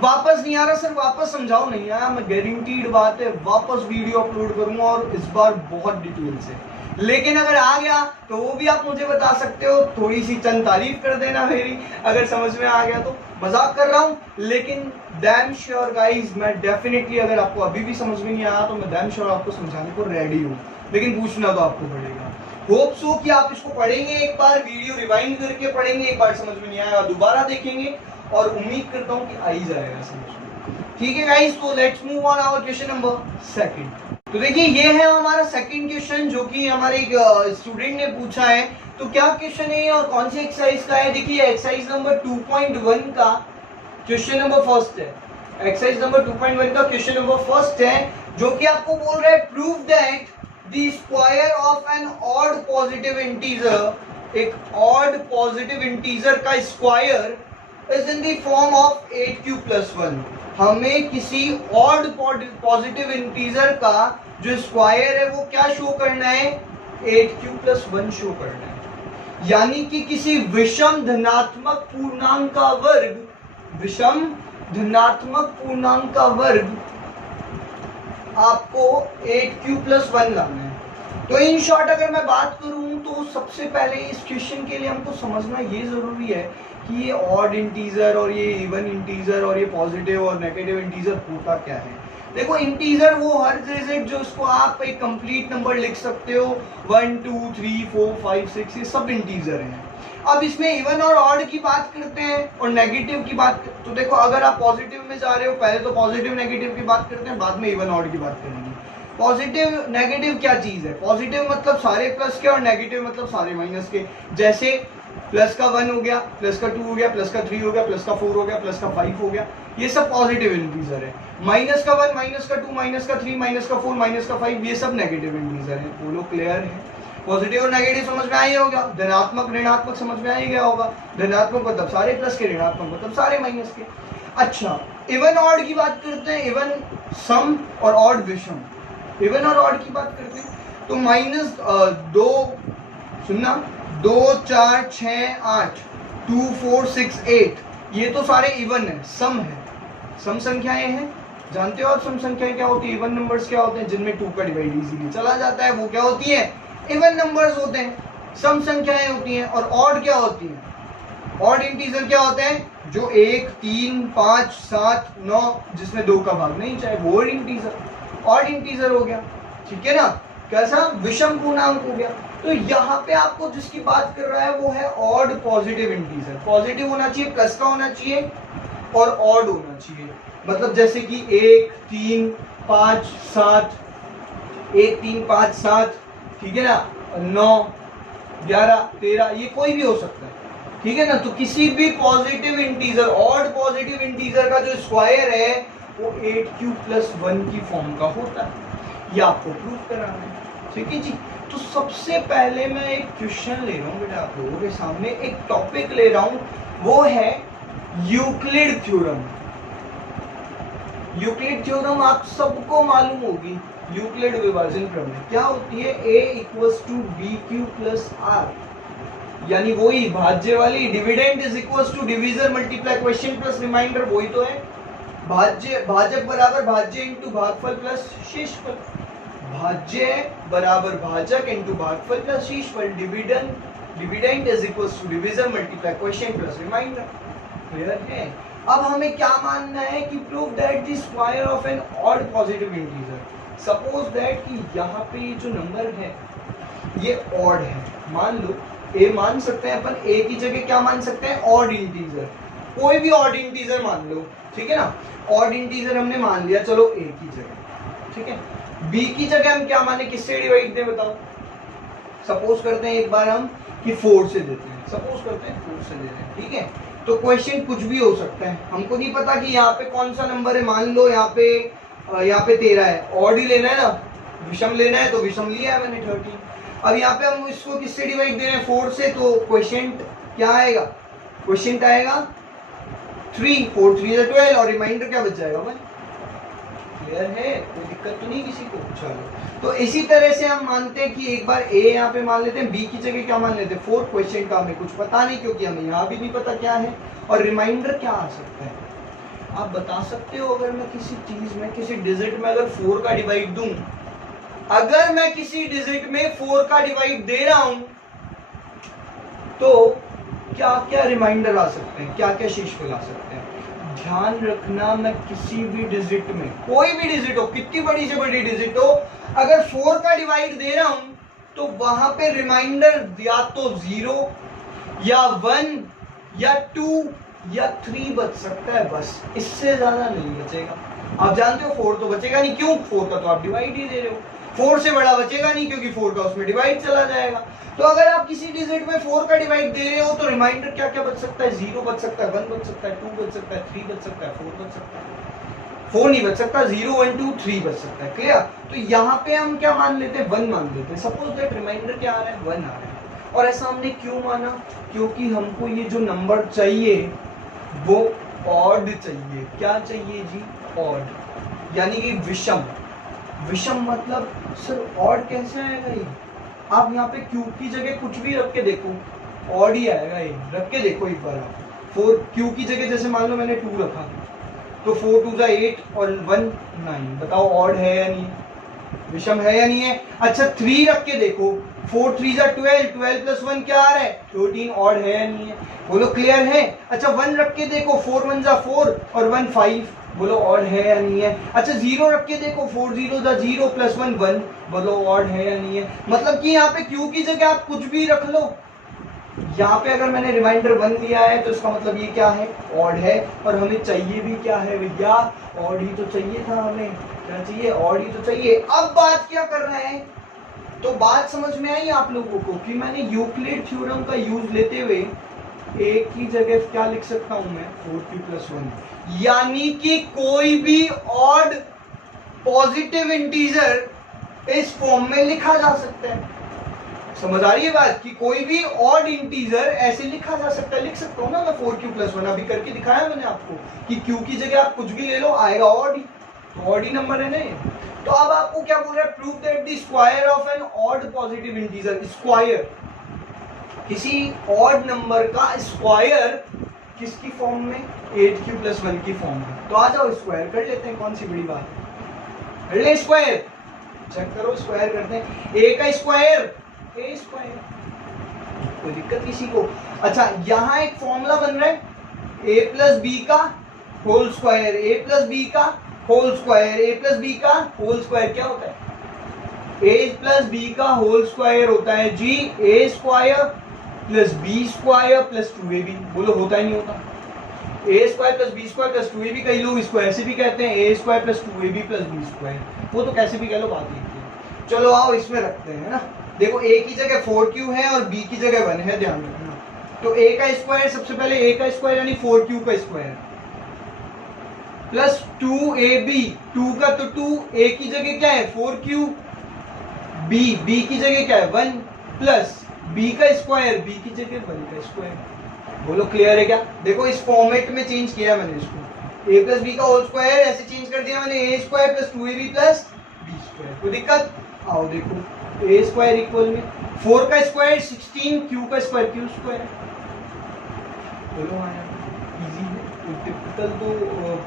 वापस नहीं आ रहा सर, वापस समझाओ। नहीं आया, मैं गारंटीड बात है वापस वीडियो अपलोड करूंगा और इस बार बहुत डिटेल से। लेकिन अगर आ गया तो वो भी आप मुझे बता सकते हो, थोड़ी सी चंद तारीफ कर देना मेरी, अगर समझ में आ गया तो। मजाक कर रहा हूँ, लेकिन डैम श्योर गाइज मैं डेफिनेटली, अगर आपको अभी भी समझ में नहीं आया तो मैं डैम श्योर आपको समझाने को रेडी हूँ, लेकिन पूछना तो आपको पड़ेगा। होप सो कि आप इसको पढ़ेंगे, एक बार वीडियो रिवाइंड करके पढ़ेंगे, एक बार समझ में नहीं आएगा दोबारा देखेंगे, और उम्मीद करता हूँ कि आ ही जाएगा समझ में। ठीक है गाइस, तो let's move on our question number second. तो देखिए ये है हमारा सेकंड क्वेश्चन जो कि हमारे एक स्टूडेंट ने पूछा है। तो क्या क्वेश्चन है और कौन सी एक्सरसाइज का है? देखिए एक्सरसाइज नंबर 2.1 का क्वेश्चन नंबर फर्स्ट है। एक्सरसाइज नंबर 2.1 का क्वेश्चन नंबर फर्स्ट है, जो कि आपको बोल रहा है prove that the square of an odd positive integer, एक ऑड पॉजिटिव इंटीजर का square is in the form of 8q+1। हमें किसी ऑड पॉजिटिव इंटीजर का जो स्क्वायर है वो क्या शो करना है? 8q+1 शो करना है। यानी कि किसी विषम धनात्मक पूर्णांक का वर्ग, विषम धनात्मक पूर्णांक का वर्ग आपको 8q+1 लाना है। तो इन शॉर्ट अगर मैं बात करूं तो सबसे पहले इस क्वेश्चन के लिए हमको समझना ये जरूरी है कि ये ऑड इंटीजर और ये इवन इंटीजर और ये पॉजिटिव और नेगेटिव इंटीजर होता क्या है। देखो इंटीजर वो हर डिजिट जो उसको आप एक कंप्लीट नंबर लिख सकते हो, 1 2 3 4 5 6, ये सब इंटीजर हैं। अब इसमें इवन और ऑड की बात करते हैं और नेगेटिव की बात, तो देखो अगर आप पॉजिटिव में जा रहे हो, पहले तो पॉजिटिव नेगेटिव की बात करते हैं, बाद में इवन ऑड की बात करेंगे। पॉजिटिव नेगेटिव क्या चीज है? पॉजिटिव मतलब सारे प्लस के और नेगेटिव मतलब सारे माइनस के। जैसे प्लस का 1 हो गया, प्लस का 2 हो गया, प्लस का 3 हो गया, प्लस का 4 हो गया, प्लस का 5 हो गया, ये सब पॉजिटिव इंटीजर है। माइनस का 1, माइनस का 2, माइनस का 3, माइनस का 4, माइनस का 5, ये सब नेगेटिव इंटीजर है। बोलो क्लियर है? पॉजिटिव और नेगेटिव समझ में आ ही होगा, धनात्मक ऋणात्मक समझ में आ ही गया होगा। धनात्मक मतलब सारे प्लस के, ऋणात्मक मतलब सारे माइनस के। अच्छा, इवन ऑड की बात करते हैं, इवन सम और ऑड विषम। इवन और ऑड की बात करते हैं तो -2, सुनना, 2 4 6 8, 2 4 6 8, ये तो सारे इवन है, सम है, सम संख्याएं हैं। जानते हो आप सम संख्याएं क्या होती है? इवन नंबर्स क्या होते हैं? जिनमें 2 का डिवाइड इजीली चला जाता है, वो क्या होती है? इवन नंबर्स होते हैं, सम संख्याएं होती हैं। और ऑड क्या होती है? ऑड इंटीजर क्या होते हैं? जो 1 3 5 7 9 जिसमें 2 का भाग नहीं चाहे, वो ऑड इंटीजर हो गया। ठीक है ना? कैसा? विषम पूर्णांक हो गया। तो यहाँ पे आपको जिसकी बात कर रहा है वो है ऑड पॉजिटिव इंटीजर। पॉजिटिव होना चाहिए, प्लस का होना चाहिए और ऑड होना चाहिए। मतलब जैसे कि 1 3 5 7, 1 3 5 7, ठीक है ना, 9 11 13, ये कोई भी हो सकता है। ठीक है ना? तो किसी भी positive integer, odd positive integer का जो स्क्वायर है वो 8q+1 की फॉर्म का होता है। ये आपको प्रूव कराना है। ठीक है जी? तो सबसे पहले मैं एक क्वेश्चन ले रहा हूँ बेटा, आप लोगों के सामने एक टॉपिक ले रहा हूँ, वो है यूक्लिड थ्योरम। यूक्लिड थ्योरम आप सबको मालूम होगी। यूक्लिड विभाजन प्रमेय क्या होती है? a=bq+r, यानी वही भाज्य वाली, dividend is equals to divisor multiply question plus remainder, वही तो है। भाज्य, भाजक बराबर भाज्य इंटू भागफल प्लस शेषफल, भाज्य बराबर भाजक इंटू भागफल प्लस शेषफल, dividend is equals to divisor multiply question plus reminder. Clear है? अब हमें क्या मानना है कि prove that the square of an odd positive integer. Suppose that कि यहाँ पे ये जो नंबर है ये ऑड है, मान लो ए मान सकते हैं अपन, ए की जगह क्या मान सकते हैं? ऑड इंटीजर, कोई भी ऑड इंटीजर मान लो। ठीक है ना? ऑड इंटीजर हमने मान लिया, चलो ए की जगह। ठीक है? बी की जगह हम क्या माने? किससे डिवाइड दें बताओ? सपोज करते हैं एक बार हम कि 4 से देते हैं, सपोज करते हैं 4 से दे रहे हैं। ठीक है? तो क्वेश्चन कुछ भी हो सकता है, हमको नहीं पता कि यहाँ पे कौन सा नंबर है। मान लो यहाँ पे 13 है, ऑड ही लेना है ना, विषम लेना है तो विषम लिया है मैंने 13। अब यहाँ पे हम इसको किससे डिवाइड दे रहे हैं? 4 से, तो क्वेश्चन क्या आएगा? क्वेश्चन आएगा 3, 4 3 12 और रिमाइंडर क्या बच जाएगा भाई? क्लियर है? कोई दिक्कत तो नहीं किसी को? चलो, तो इसी तरह से हम मानते हैं कि एक बार ए यहाँ पे मान लेते हैं, बी की जगह क्या मान लेते हैं? 4। क्वेश्चन का हमें कुछ पता नहीं, क्योंकि हमें यहाँ भी नहीं पता क्या है। और रिमाइंडर क्या आ सकता है? आप बता सकते हो? अगर मैं किसी चीज में, किसी डिजिट में अगर 4 का डिवाइड दूं, अगर मैं किसी डिजिट में 4 का डिवाइड दे रहा हूं तो क्या क्या रिमाइंडर आ सकते हैं, क्या क्या शेषफल आ सकते हैं। ध्यान रखना, मैं किसी भी डिजिट में, कोई भी डिजिट हो, कितनी बड़ी से बड़ी डिजिट हो, अगर 4 का डिवाइड दे रहा हूं तो वहां पे रिमाइंडर या तो 0 या 1 या 2 या 3 बच सकता है, बस इससे ज्यादा नहीं बचेगा। आप जानते हो 4 तो बचेगा नहीं, क्यों? 4 का तो आप डिवाइड ही दे रहे हो। 4 से बड़ा बचेगा नहीं क्योंकि 4 का उसमें डिवाइड चला जाएगा। तो अगर आप किसी डिजिट में 4 का डिवाइड दे रहे हो तो रिमाइंडर क्या क्या बच सकता है? 0 बच सकता है, 1 बच सकता है, 2 बच सकता है, 3 बच सकता है, 4 बच सकता है। 4 नहीं बच सकता, 0 1 2 3 बच सकता है। क्लियर? तो यहाँ पे हम क्या मान लेते हैं? 1 मान लेते हैं। सपोज दैट रिमाइंडर क्या आ रहा है? 1 आ रहा है। और ऐसा हमने क्यों माना? क्योंकि हमको ये जो नंबर चाहिए वो ऑड चाहिए। क्या चाहिए जी? ऑड, यानी कि विषम। विषम मतलब सर ऑड कैसे आएगा ये? आप यहाँ पे क्यू की जगह कुछ भी रख के देखो, ऑड ही आएगा ये। रख के देखो एक बार आप। 4 क्यू की जगह जैसे मान लो मैंने 2 रखा तो 4 2 8 और 1 9। बताओ ऑड है या नहीं? विषम है या नहीं है? अच्छा 3 रख के देखो, 4 3 12, 12 प्लस 1 क्या आ रहा है? 13। ऑड है या नहीं है? बोलो क्लियर है? अच्छा 1 रख के देखो, 4 1 4 और 1 5। बोलो ऑड है या नहीं है? अच्छा 0 रख के देखो, 4 0 0 प्लस 1 1। बोलो ऑड है या नहीं है? मतलब कि यहाँ पे क्यू की जगह आप कुछ भी रख लो। यहाँ पे अगर मैंने रिमाइंडर 1 दिया है तो इसका मतलब ये क्या है? ऑड है। और हमें चाहिए भी क्या है भैया? ऑड ही तो चाहिए था हमें। क्या चाहिए? ऑड ही तो चाहिए। अब बात क्या कर रहे हैं? तो बात समझ में आई आप लोगों को कि मैंने यूक्लिड थ्योरम का यूज लेते हुए एक ही जगह क्या लिख सकता हूं मैं? 4q + 1। यानी कि कोई भी ऑड पॉजिटिव इंटीजर इस फॉर्म में लिखा जा सकता है। समझ आ रही है बात? कि कोई भी ऑड इंटीजर ऐसे लिखा जा सकता है। लिख सकता हूं ना मैं 4q + 1। अभी करके दिखाया मैंने आपको कि q की जगह आप कुछ भी ले लो, आएगा ऑड ही। तो ऑड ही नंबर है ना ये। तो अब आपको क्या बोल रहा है? Prove that the square of an odd positive integer. Square, किसी ऑड नंबर का स्क्वायर किसकी फॉर्म में? 8q + 1 की फॉर्म में। तो आ जाओ स्क्वायर कर लेते हैं, कौन सी बड़ी बात है? कर ले स्क्वायर। चेक करो, स्क्वायर करते हैं। a का स्क्वायर a स्क्वायर, कोई दिक्कत किसी को? अच्छा यहाँ एक फॉर्मूला बन रहा है a + b का होल स्क्वायर, a + b का होल स्क्वायर, a + b का होल स्क्वायर क्या होता है? a + b का होल स्क्वायर होता है जी a square + b square + 2ab। बोलो होता ही नहीं होता? a square + b square + 2ab कई लोग इसको ऐसे भी कहते हैं, a square + 2ab + b square. वो तो कैसे भी कह लो, बात लिखते हैं। चलो आओ इसमें रखते हैं ना। देखो a की जगह 4q है और b की जगह 1 है, ध्यान रखना। तो a का स्क्वायर, सबसे पहले a का स्क्वायर यानी 4q का स्क्वायर प्लस 2ab। 2 का तो 2, a की जगह क्या है? 4q। b की जगह क्या है? 1 प्लस b का स्क्वायर, b की जगह 1 का स्क्वायर। बोलो क्लियर है क्या? देखो इस फॉर्मेट में चेंज किया मैंने इसको। a + b का होल स्क्वायर ऐसे चेंज कर दिया मैंने, a square + 2ab + b square. कोई दिक्कत? आओ देखो, a स्क्वायर इक्वल में 4 का स्क्वायर 16, q का स्क्वायर q स्क्वायर। बोलो हाँ यार, इजी है, कोई टिपिकल तो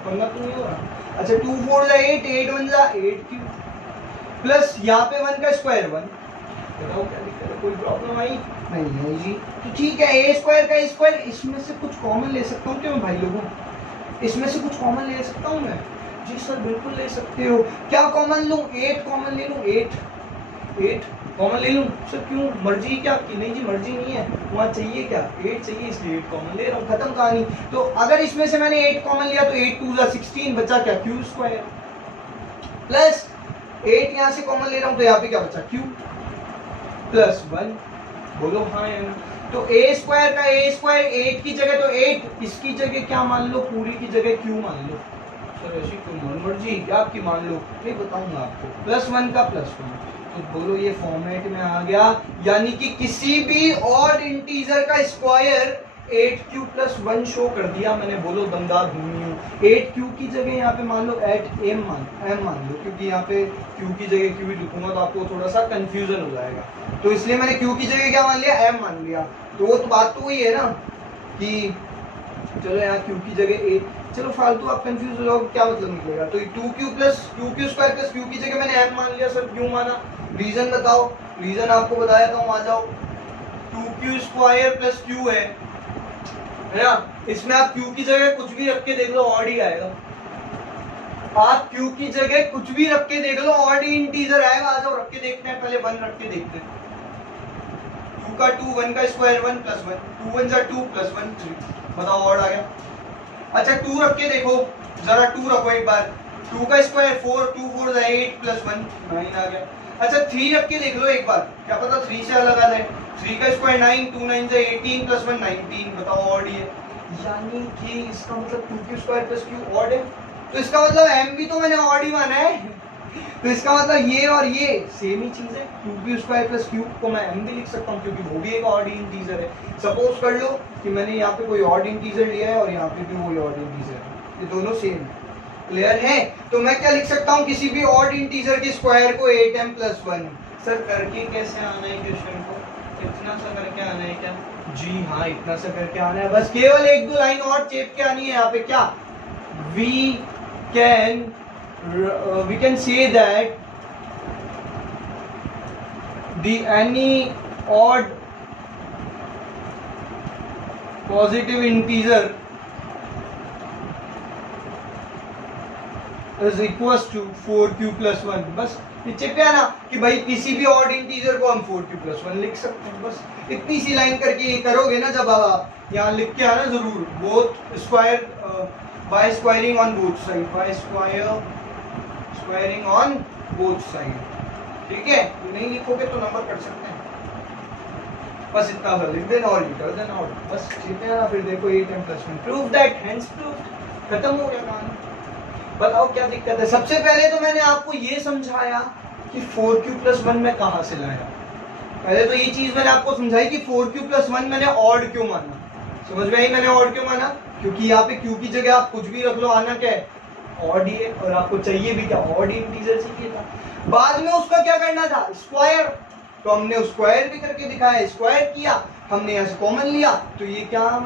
पंगा तो नहीं हो रहा। अच्छा 2 4 8, 8 1 8q प्लस यहाँ पे 1 का स्क्वायर 1। बताओ क्या दिक्कत है? कोई प्रॉब्लम आई? नहीं है जी। तो ठीक है, a स्क्वायर का स्क्वायर, इसमें से कुछ कॉमन ले सकता हूँ क्या मैं भाई लोगों? इसमें से कुछ कॉमन ले सकता हूँ मैं? जी सर बिल्कुल ले सकते हो। क्या कॉमन लूँ? 8 कॉमन ले लूँ। 8 कॉमन ले लूँ सर? क्यों, मर्जी क्या आपकी? नहीं जी मर्जी नहीं है, वहाँ चाहिए क्या? 8 चाहिए, इसलिए 8 कॉमन ले रहा हूँ, खत्म कहानी। तो अगर इसमें से मैंने 8 कॉमन लिया तो 8 2 16, बचा क्या? q स्क्वायर प्लस 8 यहाँ से कॉमन ले रहा हूँ तो यहाँ पे क्या बचा? q plus 1। बोलो हाँ या ना? तो a स्क्वायर का a स्क्वायर 8 की जगह तो 8, इसकी जगह क्या मान लो? पूरी की जगह q मान लो। सर ऐसी कोई मर्जी क्या आपकी? मान लो, नहीं बताऊंगा आपको। प्लस 1 का प्लस 1। तो बोलो ये फॉर्मेट में आ गया, यानी कि किसी भी ऑड इंटीजर का स्क्वायर 8q + 1 शो कर दिया मैंने। बोलो दमदार भूमि हूँ। 8q की जगह यहाँ पे मान लो m मान लो, क्योंकि यहाँ पे q की जगह q लिखूंगा तो आपको थोड़ा सा कंफ्यूजन हो जाएगा, तो इसलिए मैंने q की जगह क्या मान लिया? m मान लिया। तो वो तो बात तो वही है ना कि चलो यहाँ q की जगह a, चलो फालतू आप कंफ्यूज हो जाओ, क्या मतलब निकलेगा? तो 2q + 2q square plus q की जगह मैंने m मान लिया। सर क्यों माना? रीजन बताओ। रीजन आपको बताया था, आ जाओ। 2q स्क्वायर प्लस q है है ना। इसमें आप क्यू की जगह कुछ भी रख के देख लो ऑड ही आएगा। आप क्यू की जगह कुछ भी रख के देख लो ऑड ही इंटीजर आएगा। आ जाओ रख के देखते हैं, पहले 1 रख के देखते हैं। 2 का 2, 1 का स्क्वायर 1 प्लस 1, 2 1 जा 2 प्लस 1 3। बताओ ऑड आ गया। अच्छा 2 रख के देखो जरा, 2 रखो एक बार। 2 का स्क्वायर 4, 2 4 जा 8 प्लस 1 9 आ गया। अच्छा 3 रख के देख लो एक बार, क्या पता 3 से अलग आ जाए। 3 का स्क्वायर 9, 2 9 जा 18 प्लस 1 19। बताओ ऑड ही है, यानी कि इसका मतलब 2q square plus q odd है। तो इसका मतलब m भी तो मैंने ऑड ही माना है। तो इसका मतलब ये और ये सेम ही चीज है। 2q स्क्वायर प्लस q को मैं m भी लिख सकता हूँ क्योंकि वो भी एक ऑड इंटीजर है। सपोज कर लो कि मैंने यहाँ पे कोई ऑड इंटीजर लिया है और यहाँ पे भी वही ऑड इंटीजर है, ये दोनों सेम क्लियर है। तो मैं क्या लिख सकता हूँ, किसी भी ऑड इंटीजर के स्क्वायर को 8m प्लस 1। सर करके कैसे आना है क्वेश्चन को, इतना सा करके आना है क्या? जी हाँ इतना सा करके आना है, बस केवल 1-2 लाइन और चेप के आनी है यहाँ पे। क्या we can say that the any odd positive integer is equals to 4q plus 1। बस नीचे पे आना कि भाई किसी भी ऑड इंटीजर को हम 4q plus 1 लिख सकते हैं। बस इतनी सी लाइन करके ये करोगे ना, जब आप यहाँ लिख के आना जरूर, both square by squaring on both side, by squaring on both side। ठीक है, तो नहीं लिखोगे तो नंबर कट सकते हैं। बस इतना सा लिख देना और कर देना और बस ठीक है ना। फिर देखो 8m plus 1 prove that, hence proved, खत्म हो गया कहानी। बताओ क्या दिक्कत है। सबसे पहले तो मैंने आपको ये समझाया कि 4q plus 1 मैं कहाँ से लाया। पहले तो ये चीज मैंने आपको समझाई कि 4q plus 1 मैंने ऑड क्यों माना। समझ में आई मैंने ऑड क्यों माना? क्योंकि यहाँ पे q की जगह आप कुछ भी रख लो, आना क्या है ऑड ही है, और आपको चाहिए भी क्या, ऑड इंटीजर चाहिए था। बाद में उसका क्या करना था, स्क्वायर, तो हमने स्क्वायर भी करके दिखाया, स्क्वायर किया हमने, यहाँ से कॉमन लिया तो ये क्या आ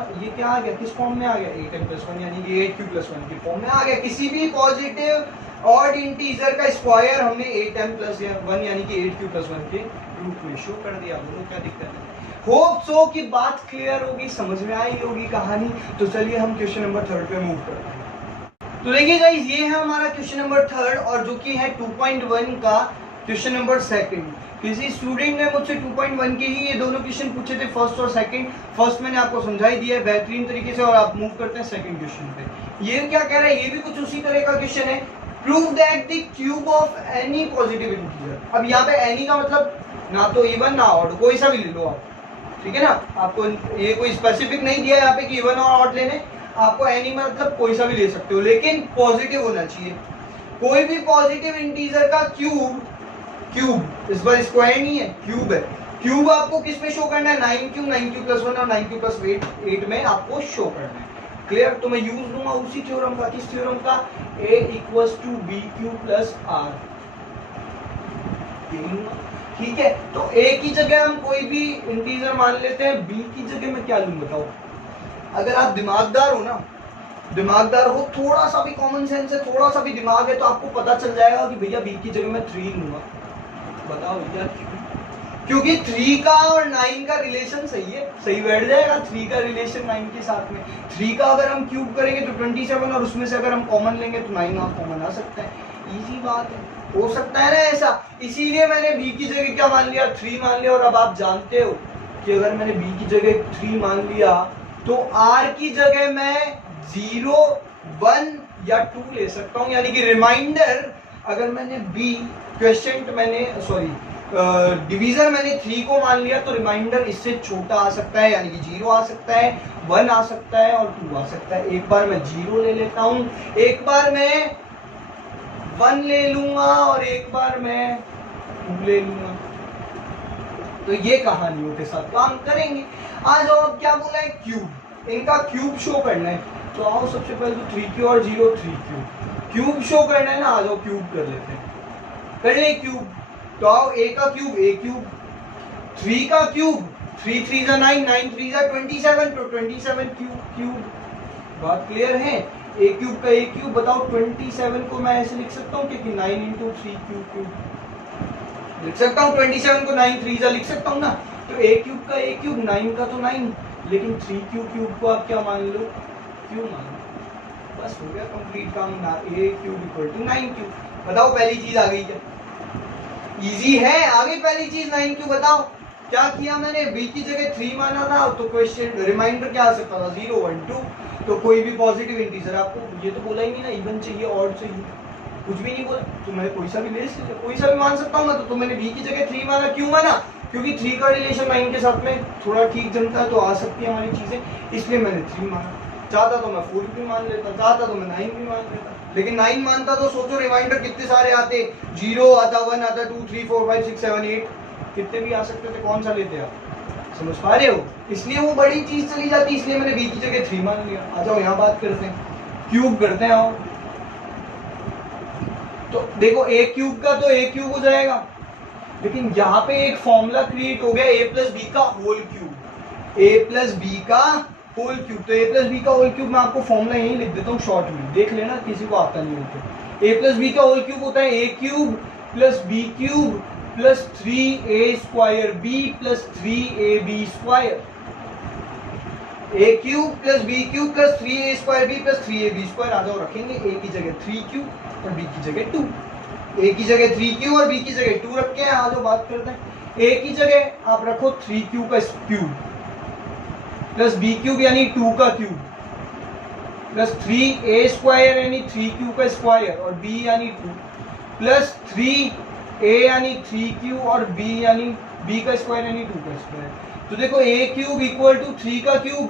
गया, किस फॉर्म में आ गया, 8m plus 1 यानी कि 8q plus 1 की फॉर्म में आ गया। किसी भी पॉजिटिव ऑड इंटीजर का स्क्वायर हमने 8m plus 1 यानी कि 8q plus 1 के रूप में शो कर दिया। बोलो क्या दिक्कत है। होप सो कि बात क्लियर होगी, समझ में आई होगी कहानी। तो चलिए हम क्वेश्चन नंबर 3 पे मूव करते हैं। तो देखिए गाइस, ये है हमारा क्वेश्चन नंबर 3 और जो कि है 2.1 का क्वेश्चन नंबर 2। किसी स्टूडेंट ने मुझसे 2.1 के ही ये दोनों क्वेश्चन पूछे थे, फर्स्ट और सेकंड। फर्स्ट मैंने आपको समझाई दिया है बेहतरीन तरीके से, और आप मूव करते हैं सेकंड क्वेश्चन पे। ये क्या कह रहा है, ये भी कुछ उसी तरह का क्वेश्चन है। Prove that the cube of any positive integer. अब यहाँ पे एनी का मतलब ना तो इवन ना ऑड, कोई सा भी ले लो आप, ठीक है ना। आपको ये कोई स्पेसिफिक नहीं दिया यहाँ पे कि इवन और ऑड लेने, आपको एनी मतलब कोई सा भी ले सकते हो, लेकिन पॉजिटिव होना चाहिए। कोई भी पॉजिटिव इंटीजर का क्यूब इस बार स्क्वायर नहीं है, क्यूब है। क्यूब आपको किस पे शो करना है, 9q 9q plus 1 और 9q plus 8 में आपको शो करना है। क्लियर। तो मैं यूज दूंगा उसी थ्योरम का, किस थ्योरम का, a equals to bq plus r, ठीक है। तो a की जगह हम कोई भी इंटीजर मान लेते हैं, b की जगह मैं क्या लूं बताओ। अगर आप दिमागदार हो, थोड़ा सा भी कॉमन सेंस है, थोड़ा सा भी दिमाग है, तो आपको पता चल जाएगा कि भैया b की जगह मैं 3 लूंगा। बताओ भैया क्योंकि 3 का और 9 का रिलेशन सही है, सही बैठ जाएगा 3 का रिलेशन 9 के साथ में। 3 का अगर हम क्यूब करेंगे तो 27, और उसमें से अगर हम कॉमन लेंगे तो 9 आप कॉमन आ सकता है। इजी बात है, हो सकता है ना ऐसा। इसीलिए मैंने b की जगह क्या मान लिया, 3 मान लिया। और अब आप जानते हो कि अगर मैंने b की जगह 3 मान लिया तो r की जगह मैं 0 1 या 2 ले सकता हूं, यानी कि रिमाइंडर। अगर मैंने b क्वेश्चन डिवीजर मैंने 3 को मान लिया तो रिमाइंडर इससे छोटा आ सकता है, यानी कि 0 आ सकता है, 1 आ सकता है और 2 आ सकता है। एक बार मैं 0 ले लेता हूं, एक बार मैं 1 ले लूंगा और एक बार मैं 2 ले लूंगा। तो ये कहानियों के साथ काम करेंगे। आज अब क्या बोला है, क्यूब, इनका क्यूब शो करना है। तो आओ सबसे पहले तो 3q और 0 3q क्यूब शो करना है ना, आ जाओ क्यूब कर लेते हैं, कर ले क्यूब। तो आओ a का क्यूब a क्यूब, 3 का क्यूब 3 3 जा 9 9 3 जा 27, तो 27 क्यूब। बात क्लियर है। a क्यूब का a क्यूब, बताओ 27 को मैं ऐसे लिख सकता हूँ कि 9 into 3 क्यूब लिख सकता हूँ। 27 को 9 3 जा लिख सकता हूँ ना। तो a क्यूब का a क्यूब, 9 का तो 9, लेकिन 3q क्यूब को आप क्या मान लो, क्यू मान लो, बस हो गया कंप्लीट काम। a cube equal to 9q। बताओ पहली चीज आ गई क्या? इजी है, आ गई पहली चीज 9q। बताओ क्या किया मैंने, b की जगह 3 माना था तो क्वेश्चन रिमाइंडर क्या आ सकता था, 0 1 2। तो कोई भी पॉजिटिव इंटीजर, आपको ये तो बोला ही नहीं ना इवन चाहिए ऑड चाहिए, कुछ भी नहीं बोला, तो मैं कोई सा भी ले सकता, कोई सा भी मान सकता हूँ ना। तो मैंने b की जगह 3 माना, क्यों माना? क्योंकि 3 का रिलेशन 9 के साथ में थोड़ा ठीक जमता है, तो आ सकती है हमारी चीजें, इसलिए मैंने 3 माना। चाहता तो मैं 4 भी मान लेता, चाहता तो मैं 9 भी मान लेता, लेकिन 9 मानता तो सोचो रिमाइंडर कितने सारे आते, 0 आता, 1 आता, 2 3 4 5 6 7 8, कितने भी आ सकते थे, कौन सा लेते आप? समझ पा रहे हो? इसलिए वो बड़ी चीज चली जाती, इसलिए मैंने b की जगह 3 मान लिया। आ जाओ यहाँ बात करते हैं, क्यूब करते हैं। आओ तो देखो a क्यूब का तो a क्यूब हो जाएगा, लेकिन यहाँ पे एक फॉर्मूला क्रिएट हो गया a प्लस बी का whole cube, a plus B का होल क्यूब। तो a प्लस बी का होल क्यूब मैं आपको फॉर्मूला यहीं लिख देता हूँ शॉर्ट में, देख लेना, किसी को आता नहीं होता। a प्लस बी का होल क्यूब होता है a cube plus B cube plus 3a square b plus 3ab square. a cube plus B cube plus 3a square b plus 3ab square. आ जाओ रखेंगे a की जगह 3q और b की जगह 2, a की जगह 3q और b की जगह 2 रख के। आ जाओ बात करते हैं, a की जगह आप रखो 3q का क्यूब प्लस b क्यूब यानी 2 का क्यूब प्लस 3a स्क्वायर यानी 3q का स्क्वायर और b यानी 2 प्लस 3a यानी 3q और b यानी b का स्क्वायर यानी 2 का स्क्वायर। तो देखो a क्यूब इक्वल टू 3 का क्यूब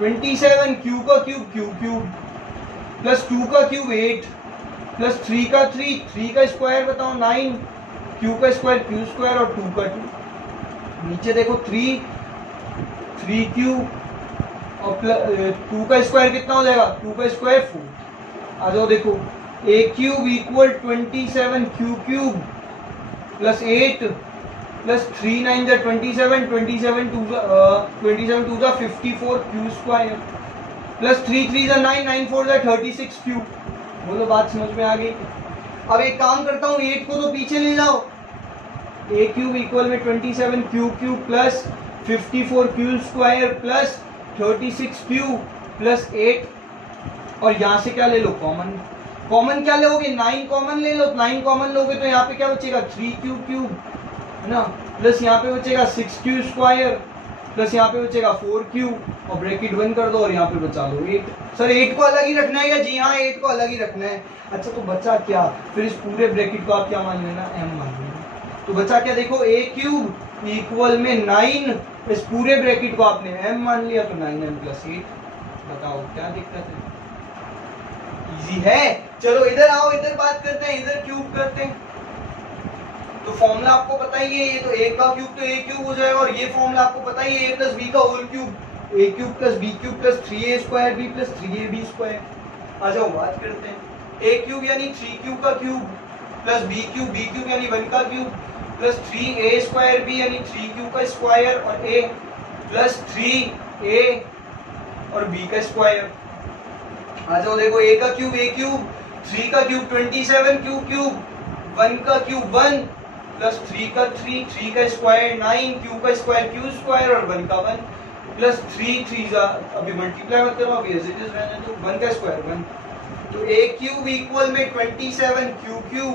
27, q का क्यूब q क्यूब प्लस 2 का क्यूब 8 प्लस 3 का 3 का स्क्वायर बताओ 9, q का स्क्वायर q स्क्वायर और 2 का 2। नीचे देखो 3q और 2 का स्क्वायर कितना हो जाएगा, 2 का स्क्वायर 4। आ जाओ देखो a cube equal 27 q cube plus 8 plus 3 9 जा 27, 27 2 जा 54 q स्क्वायर प्लस 3 3 जा 9, 9 4 जा 36 q। बोलो बात समझ में आ गई? अब एक काम करता हूँ, 8 को तो पीछे ले जाओ, a क्यूब इक्वल में 27 q cube plus 54 q square plus 36 q plus 8 और यहाँ से क्या ले लो कॉमन, कॉमन क्या लोगे 9 कॉमन ले लो, 9 कॉमन लोगे तो यहाँ पे क्या बचेगा 3q क्यूब है ना, प्लस यहाँ पे बचेगा 6q स्क्वायर प्लस यहाँ पे बचेगा 4q और ब्रैकेट बंद कर दो और यहाँ पे बचा लो 8। सर 8 को अलग ही रखना है या? जी हाँ 8 को अलग ही रखना है। अच्छा तो बचा क्या, फिर इस पूरे ब्रैकेट को आप क्या मान लेना, m मान लेना। तो बचा क्या, देखो a क्यूब इक्वल में 9, इस पूरे ब्रैकेट को आपने m मान लिया तो 9m प्लस 8। बताओ क्या दिक्कत है, इजी है। चलो इधर आओ, इधर बात करते हैं, इधर क्यूब करते हैं। तो फॉर्मूला आपको पता ही है, ये तो a का क्यूब तो a क्यूब हो जाएगा और ये फॉर्मूला आपको पता ही है a प्लस b का whole cube, a cube plus b cube plus 3a square b plus 3ab square. आ जाओ बात करते हैं, a क्यूब यानी 3q का क्यूब प्लस b क्यूब यानी 1 का cube plus 3a square b यानी 3q का स्क्वायर और a प्लस 3a और b का स्क्वायर। आ जाओ देखो a का क्यूब a क्यूब, 3 का क्यूब 27 q क्यूब, 1 का क्यूब 1 प्लस 3 का 3 का स्क्वायर 9, q का स्क्वायर q स्क्वायर और 1 का 1 प्लस 3 जा अभी मल्टीप्लाई मत करो, अभी एज इट इज रहने दो, 1 का स्क्वायर 1। तो a क्यूब इक्वल में 27 q क्यूब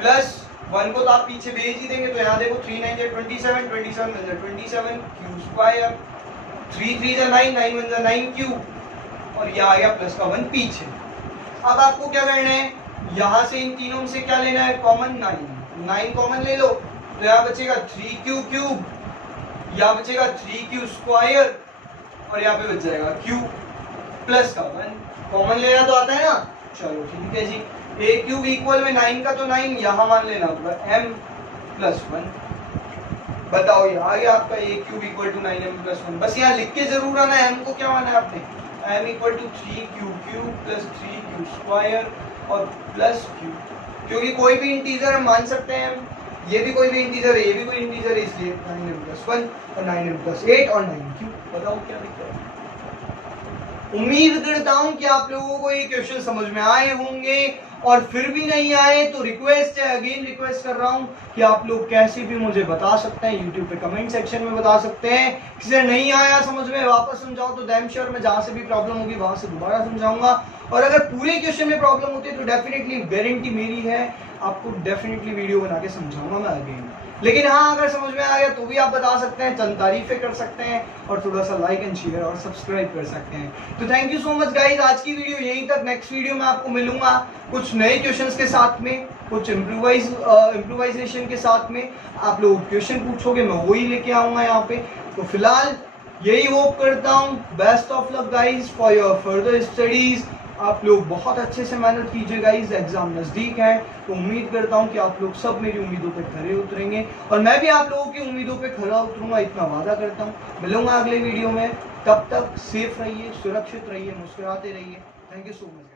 प्लस 1 को तो आप पीछे भेज ही देंगे, तो यहाँ देखो 3 9 जा 27, 27 1 जा 27 q स्क्वायर, 3 3 जा 9, 9 1 जा 9q और ये आ गया प्लस का 1 पीछे। अब आपको क्या करना है, यहाँ से इन तीनों में से क्या लेना है कॉमन, 9 कॉमन ले लो, तो यहाँ बचेगा 3q क्यूब, यहाँ बचेगा 3q स्क्वायर और यहाँ पे बच जाएगा q प्लस का 1। कॉमन लेना तो आता है ना, चलो ठीक है जी। a क्यूब इक्वल में 9 का तो 9 यहाँ मान लेना होगा m प्लस 1। बताओ ये आ गया आपका a cube equal to 9m plus 1। बस यहाँ लिख के जरूर आना है, m को क्या माना है आपने, m equal to 3q cube plus 3q square और प्लस q, क्योंकि कोई भी इंटीजर हम मान सकते हैं, ये भी कोई भी इंटीजर है, ये भी कोई इंटीजर है, इसलिए 9m प्लस 1 और 9m प्लस 8 और 9q। बताओ क्या दिक्कत है। उम्मीद करता हूं कि आप लोगों को ये क्वेश्चन समझ में आए होंगे और फिर भी नहीं आए तो रिक्वेस्ट है, अगेन रिक्वेस्ट कर रहा हूं कि आप लोग कैसे भी मुझे बता सकते हैं, यूट्यूब पे कमेंट सेक्शन में बता सकते हैं। किसी नहीं आया समझ में, वापस समझाओ तो डैम श्योर मैं जहां से भी प्रॉब्लम होगी वहां से दोबारा समझाऊंगा। और अगर पूरे क्वेश्चन में प्रॉब्लम होती है तो डेफिनेटली गारंटी मेरी है आपको डेफिनेटली वीडियो बना के समझाऊंगा मैं अगेन। लेकिन हाँ, अगर समझ में आ गया तो भी आप बता सकते हैं, चंद तारीफें कर सकते हैं और थोड़ा सा लाइक एंड शेयर और सब्सक्राइब कर सकते हैं। तो thank you so much guys, आज की वीडियो यहीं तक। नेक्स्ट वीडियो में आपको मिलूंगा कुछ नए क्वेश्चंस के साथ में, कुछ इम्प्रोवाइजेशन के साथ में। आप लोग क्वेश्चन पूछोगे मैं वही लेके आऊंगा यहाँ पे। तो फिलहाल यही होप करता हूँ, best of luck guys for your further studies. आप लोग बहुत अच्छे से मेहनत कीजिए गाइज, एग्जाम नजदीक है तो उम्मीद करता हूं कि आप लोग सब मेरी उम्मीदों पे खरे उतरेंगे और मैं भी आप लोगों की उम्मीदों पे खरा उतरूंगा, इतना वादा करता हूं। मिलूंगा अगले वीडियो में, तब तक सेफ रहिए, सुरक्षित रहिए, मुस्कुराते रहिए। Thank you so much.